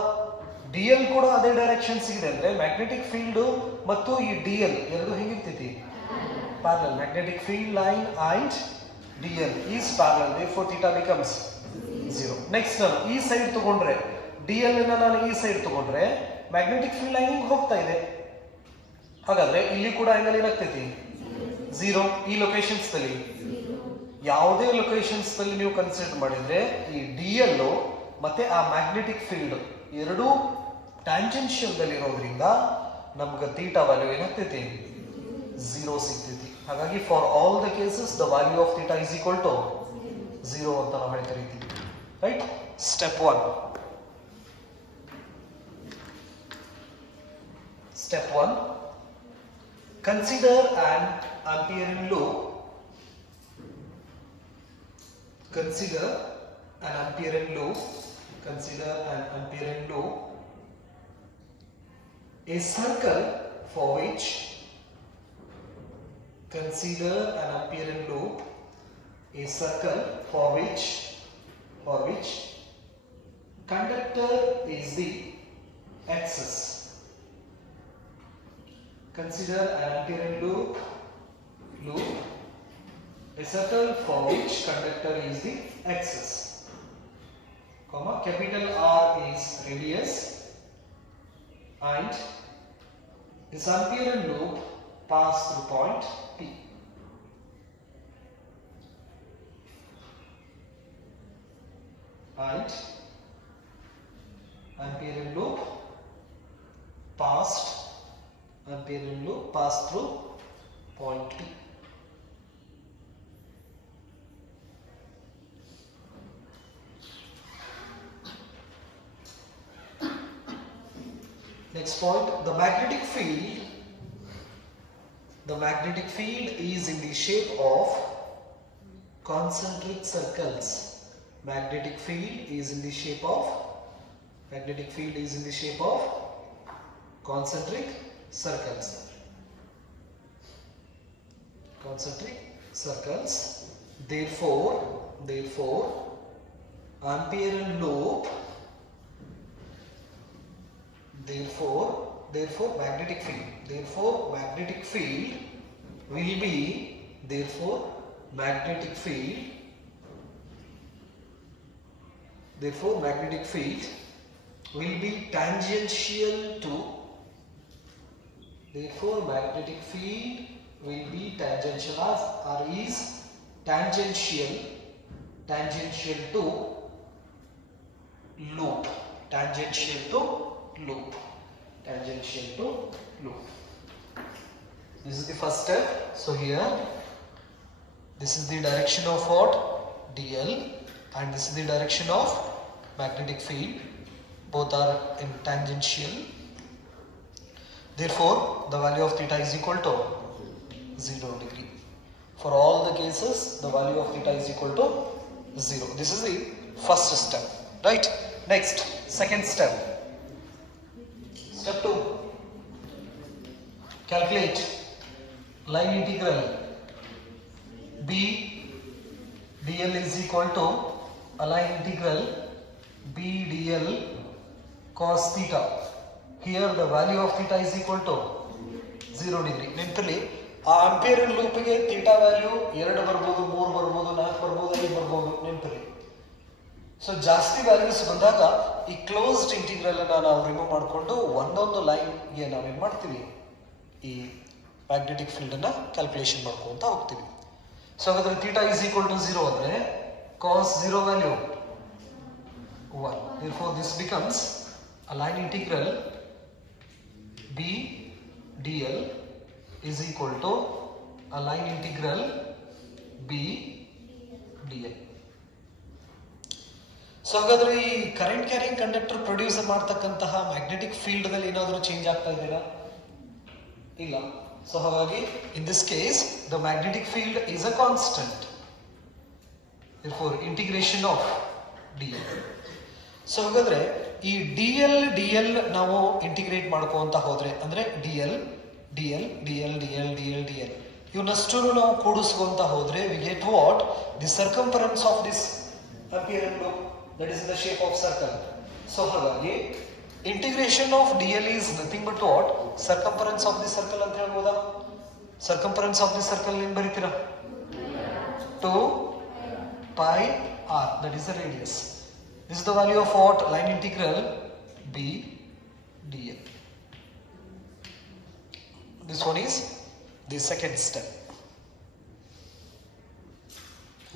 ಡಿ ಎಲ್ ಕೂಡ ಅದೇ ಡೈರೆಕ್ಷನ್ ಸಿಗಿದೆ ಅಂದ್ರೆ ಮ್ಯಾಗ್ನೆಟಿಕ್ ಫೀಲ್ಡ್ ಮತ್ತು ಈ ಡಿ ಎಲ್ ಎರಡು ಹೆಂಗಿರ್ತೈತಿ, parallel. Magnetic field line and D L is parallel, therefore theta becomes 0. ನೆಕ್ಸ್ಟ್ ನಾನು ಈ ಸೈಡ್ ತಗೊಂಡ್ರೆ, ಡಿ ಎಲ್ ಅನ್ನ ನಾನು ಈ ಸೈಡ್ ತಗೊಂಡ್ರೆ ಮ್ಯಾಗ್ನೆಟಿಕ್ ಫೀಲ್ಡ್ ಲೈನ್ ಹಿಂಗ್ ಹೋಗ್ತಾ ಇದೆ. ಹಾಗಾದ್ರೆ ಇಲ್ಲಿ ಕೂಡ ಆಂಗಲ್ ಏನಾಗ್ತೈತಿ, 0. ಈ ಲೊಕೇಶನ್ಸ್ ನಲ್ಲಿ ಯಾವುದೇ ಲೊಕೇಶನ್ಸ್ ನಲ್ಲಿ ನೀವು ಕನ್ಸಿಡರ್ ಮಾಡಿದ್ರೆ ಈ ಡಿ ಎಲ್ ಮತ್ತೆ ಆ ಮ್ಯಾಗ್ನೆಟಿಕ್ ಫೀಲ್ಡ್ ಎರಡೂ ಟ್ಯಾಂಜೆನ್ಷಿಯಲ್ ದಲ್ಲಿ ಇರೋದ್ರಿಂದ ನಮ್ಗೆ ಥೀಟಾ ವ್ಯಾಲ್ಯೂ ಏನಾಗ್ತೈತಿ, 0 ಸಿಗ್ತೈತಿ. ಹಾಗಾಗಿ for all the cases the value of theta is equal to 0 ಅಂತ ನಾವು ಹೇಳಿ ಕರಿತೀವಿ. Right? Step 1. Step 1, consider an Amperian loop. Consider an Amperian loop. Consider an Amperian loop. A circle for which. Consider an Amperian loop. A circle for which. Conductor is the axis. Consider an Amperian loop. A circle for which conductor is the axis, comma, capital R is radius, and this Amperian loop pass through point P. And Amperian loop passed through point P. Next point, the magnetic field is in the shape of concentric circles. Magnetic field is in the shape of concentric circles. concentric circles. Therefore, Amperian loop, therefore magnetic field, magnetic field will be, magnetic field will be tangential to, magnetic field will be tangential or is tangential to loop, This is the first step. So here, this is the direction of what? DL, and this is the direction of magnetic field. Both are in tangential. Therefore, the value of theta is equal to 0 degree. For all the cases, the value of theta is equal to 0. This is the first step, right? Next, second step. Step 2. Calculate line integral B dl is equal to a line integral B dl cos theta. Here the value of theta is equal to 0 degree. ನೆನಪಿರಲಿ, ಆ ಆಂಪಿಯರ್ ಲೂಪ್ಗೆ theta value 2 ಬರ್ಬೋದು, 3 ಬರ್ಬೋದು, 4 ಬರ್ಬೋದು, 5 ಬರ್ಬೋದು. ನೆನಪಿರಲಿ. ಸೊ ಜಾಸ್ತಿ ವ್ಯಾಲ್ಯೂಸ್ ಬಂದಾಗ ಈ ಕ್ಲೋಸ್ಡ್ ಇಂಟಿಗ್ರಲ್ ಅನ್ನ ನಾವು ರಿಮೂವ್ ಮಾಡಿಕೊಂಡು ಒಂದೊಂದು ಲೈನ್ಗೆ ನಾವೇನ್ ಮಾಡ್ತೀವಿ, ಈ ಮ್ಯಾಗ್ನೆಟಿಕ್ ಫೀಲ್ಡ್ ಅನ್ನ ಕ್ಯಾಲ್ಕುಲೇಷನ್ ಮಾಡ್ಕೊಂತ ಹೋಗ್ತೀವಿ. ಸೊ ಹಾಗಾದ್ರೆ ಥೀಟಾ ಇಸ್ ಈಕ್ವಲ್ ಟು 0 ಅಂದ್ರೆ ಕಾಸ್ 0 ವ್ಯಾಲ್ಯೂ 1. Therefore this becomes a line integral B dl is equal to a line integral B dl. So ಹಾಗಾದ್ರೆ ಈ ಕರೆಂಟ್ ಕ್ಯಾರಿಂಗ್ ಕಂಡಕ್ಟರ್ ಪ್ರೊಡ್ಯೂಸ್ ಮಾಡ್ತಕ್ಕಂತಹ ಮ್ಯಾಗ್ನೆಟಿಕ್ ಫೀಲ್ಡ್ ದಲ್ಲಿ ಏನಾದರೂ ಚೇಂಜ್ ಆಗ್ತಾ ಇದೆಯಾ? ಇಲ್ಲ. ಸೊ ಹಾಗಾಗಿ in this case the magnetic field is a constant. therefore integration of dl. So ಹಾಗಾದ್ರೆ ಈ ಡಿಎಲ್ ನಾವು ಇಂಟಿಗ್ರೇಟ್ ಮಾಡ್ಕೊಂತ ಹೋದ್ರೆ ಅಂದ್ರೆ ಡಿಎಲ್ ಇವನ್ನಷ್ಟು ನಾವು ಕೂಡಿಸ್ಕೊಂತ ಹೋದ್ರೆ we get what? The circumference of this Ampere loop, that is the shape of circle. So ಹಾಗಾಗಿ integration of dl is nothing but what? Circumference of the circle ಅಂತ ಹೇಳ್ಬೋದಾ? ಸರ್ಕಂಫರೆನ್ಸ್ ಆಫ್ ದಿ ಸರ್ಕಲ್ ಏನ್ ಬರೀತೀರಾ? 2 pi r, that is the radius. This is the value of what? Line integral B dl. This one is the second step.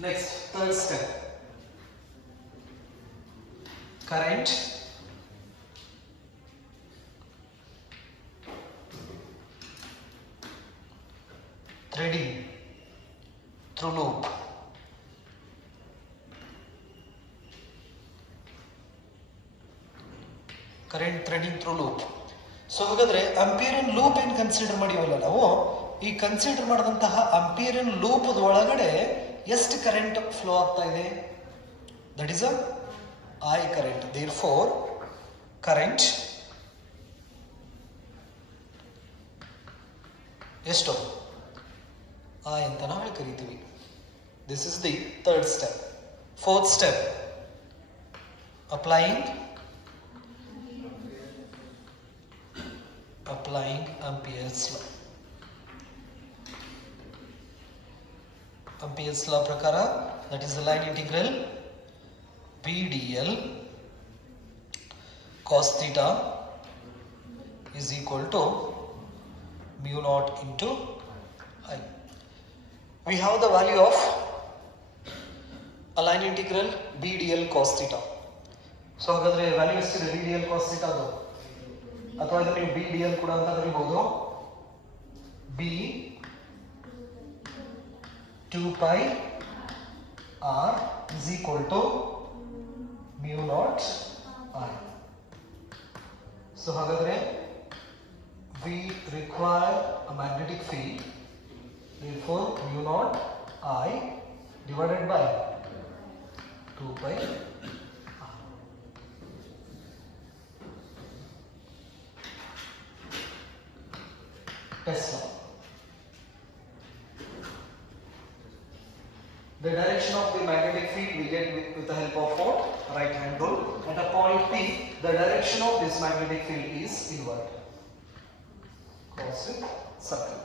Next, third step. Current threading through loop. Current threading through loop. So ಹಾಗಾದ್ರೆ ಆಂಪಿಯರಿಯನ್ ಲೂಪ್ ಏನ್ ಕನ್ಸಿಡರ್ ಮಾಡಿವಲ್ಲ ನಾವು, ಈ ಕನ್ಸಿಡರ್ ಮಾಡಿದಂತಹ ಆಂಪಿಯರಿಯನ್ ಲೂಪ್ ಒಳಗಡೆ ಎಷ್ಟು ಕರೆಂಟ್ ಫ್ಲೋ ಆಗ್ತಾ ಇದೆ? That is a I current. Therefore current ಎಷ್ಟು ಐ ಅಂತ ನಾವು ಕರಿತೀವಿ. This is the third step. Fourth step, applying Ampere's law. Ampere's law prakara, that is the line integral B dl cos theta is equal to mu naught into I. We have the value of a line integral B dl cos theta. So hagadre value ಎಷ್ಟಿದೆ B dl cos theta ಅದು? ಅಥವಾ ಇದನ್ನು ನೀವು B D l ಕೂಡ ಅಂತ ಕರೀಬಹುದು. B 2 pi r is equal to mu naught I. So ಹಾಗಾದ್ರೆ we require a magnetic field, therefore mu naught I divided by 2 pi r. Tesla. The direction of the magnetic field we get with the help of what? Right hand rule. At a point P, the direction of this magnetic field is inward. Cross it, circle.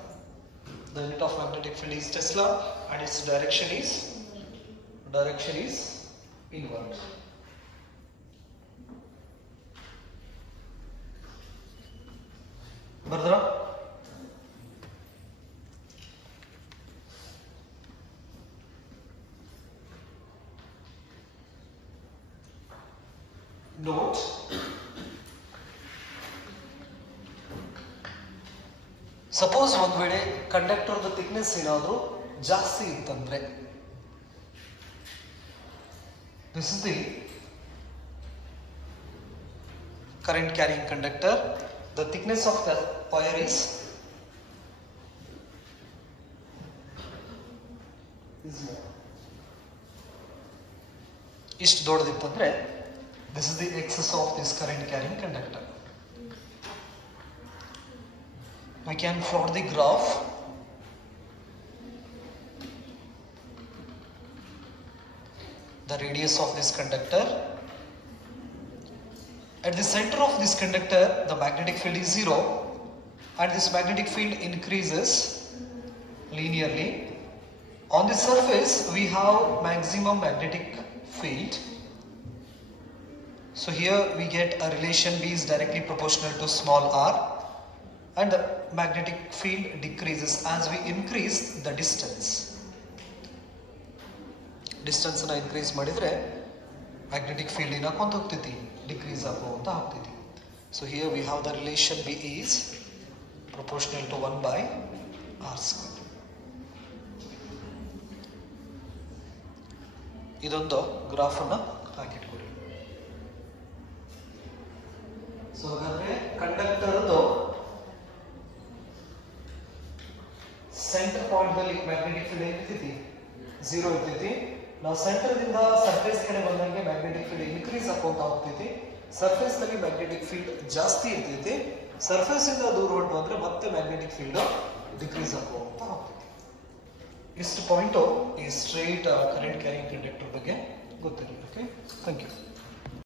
The unit of magnetic field is Tesla and its direction is inward. Bardra? Note, suppose ಒಂದು ವೇಳೆ conductor thickness ಏನಾದರೂ ಜಾಸ್ತಿ ಇತ್ತಂದ್ರೆ, this is the current carrying conductor. The thickness of the wire is more. ಇಷ್ಟು ದೊಡ್ಡದಿತ್ತಂದ್ರೆ, this is the excess of this current carrying conductor. We can plot the graph. The radius of this conductor. At the center of this conductor, the magnetic field is 0 and this magnetic field increases linearly. On the surface, we have maximum magnetic field. So here we get a relation B is directly proportional to small r, and the magnetic field decreases as we increase the distance. Distance na increase madidre magnetic field inakonta hogtiti, decrease agonta hogtiti. So here we have the relation B is proportional to 1 by r square. ಇದೊಂದು graph ಅನ್ನು ಹಾಕಿಟ್ಕೊಳ್ಳಿ. So ಹಾಗಾದ್ರೆ ಕಂಡಕ್ಟರ್ದು centre point ದಲ್ಲಿ magnetic field ಏನಿರ್ತೈತಿ 0 ಇರ್ತೈತಿ. ನಾವು centre ದಿಂದ ಸರ್ಫೇಸ್ ಕಡೆ ಬಂದಂಗೆ ಮ್ಯಾಗ್ನೆಟಿಕ್ ಫೀಲ್ಡ್ ಇನ್ಕ್ರೀಸ್ ಆಗೋತಾ ಹೋಗ್ತೈತಿ. ಸರ್ಫೇಸ್ ನಲ್ಲಿ ಮ್ಯಾಗ್ನೆಟಿಕ್ ಫೀಲ್ಡ್ ಜಾಸ್ತಿ ಇರ್ತೈತಿ. ಸರ್ಫೇಸ್ ಇಂದ ದೂರ ಹೊರಟು ಅಂದ್ರೆ ಮತ್ತೆ ಮ್ಯಾಗ್ನೆಟಿಕ್ ಫೀಲ್ಡ್ ಡಿಕ್ರೀಸ್ ಆಗೋತಾ ಹೋಗ್ತೈತಿ. ಇಷ್ಟು ಪಾಯಿಂಟ್ ಈ ಸ್ಟ್ರೈಟ್ ಕರೆಂಟ್ ಕ್ಯಾರಿಂಗ್ ಕಂಡಕ್ಟರ್ ಬಗ್ಗೆ ಗೊತ್ತಿರಲಿ. Okay, thank you.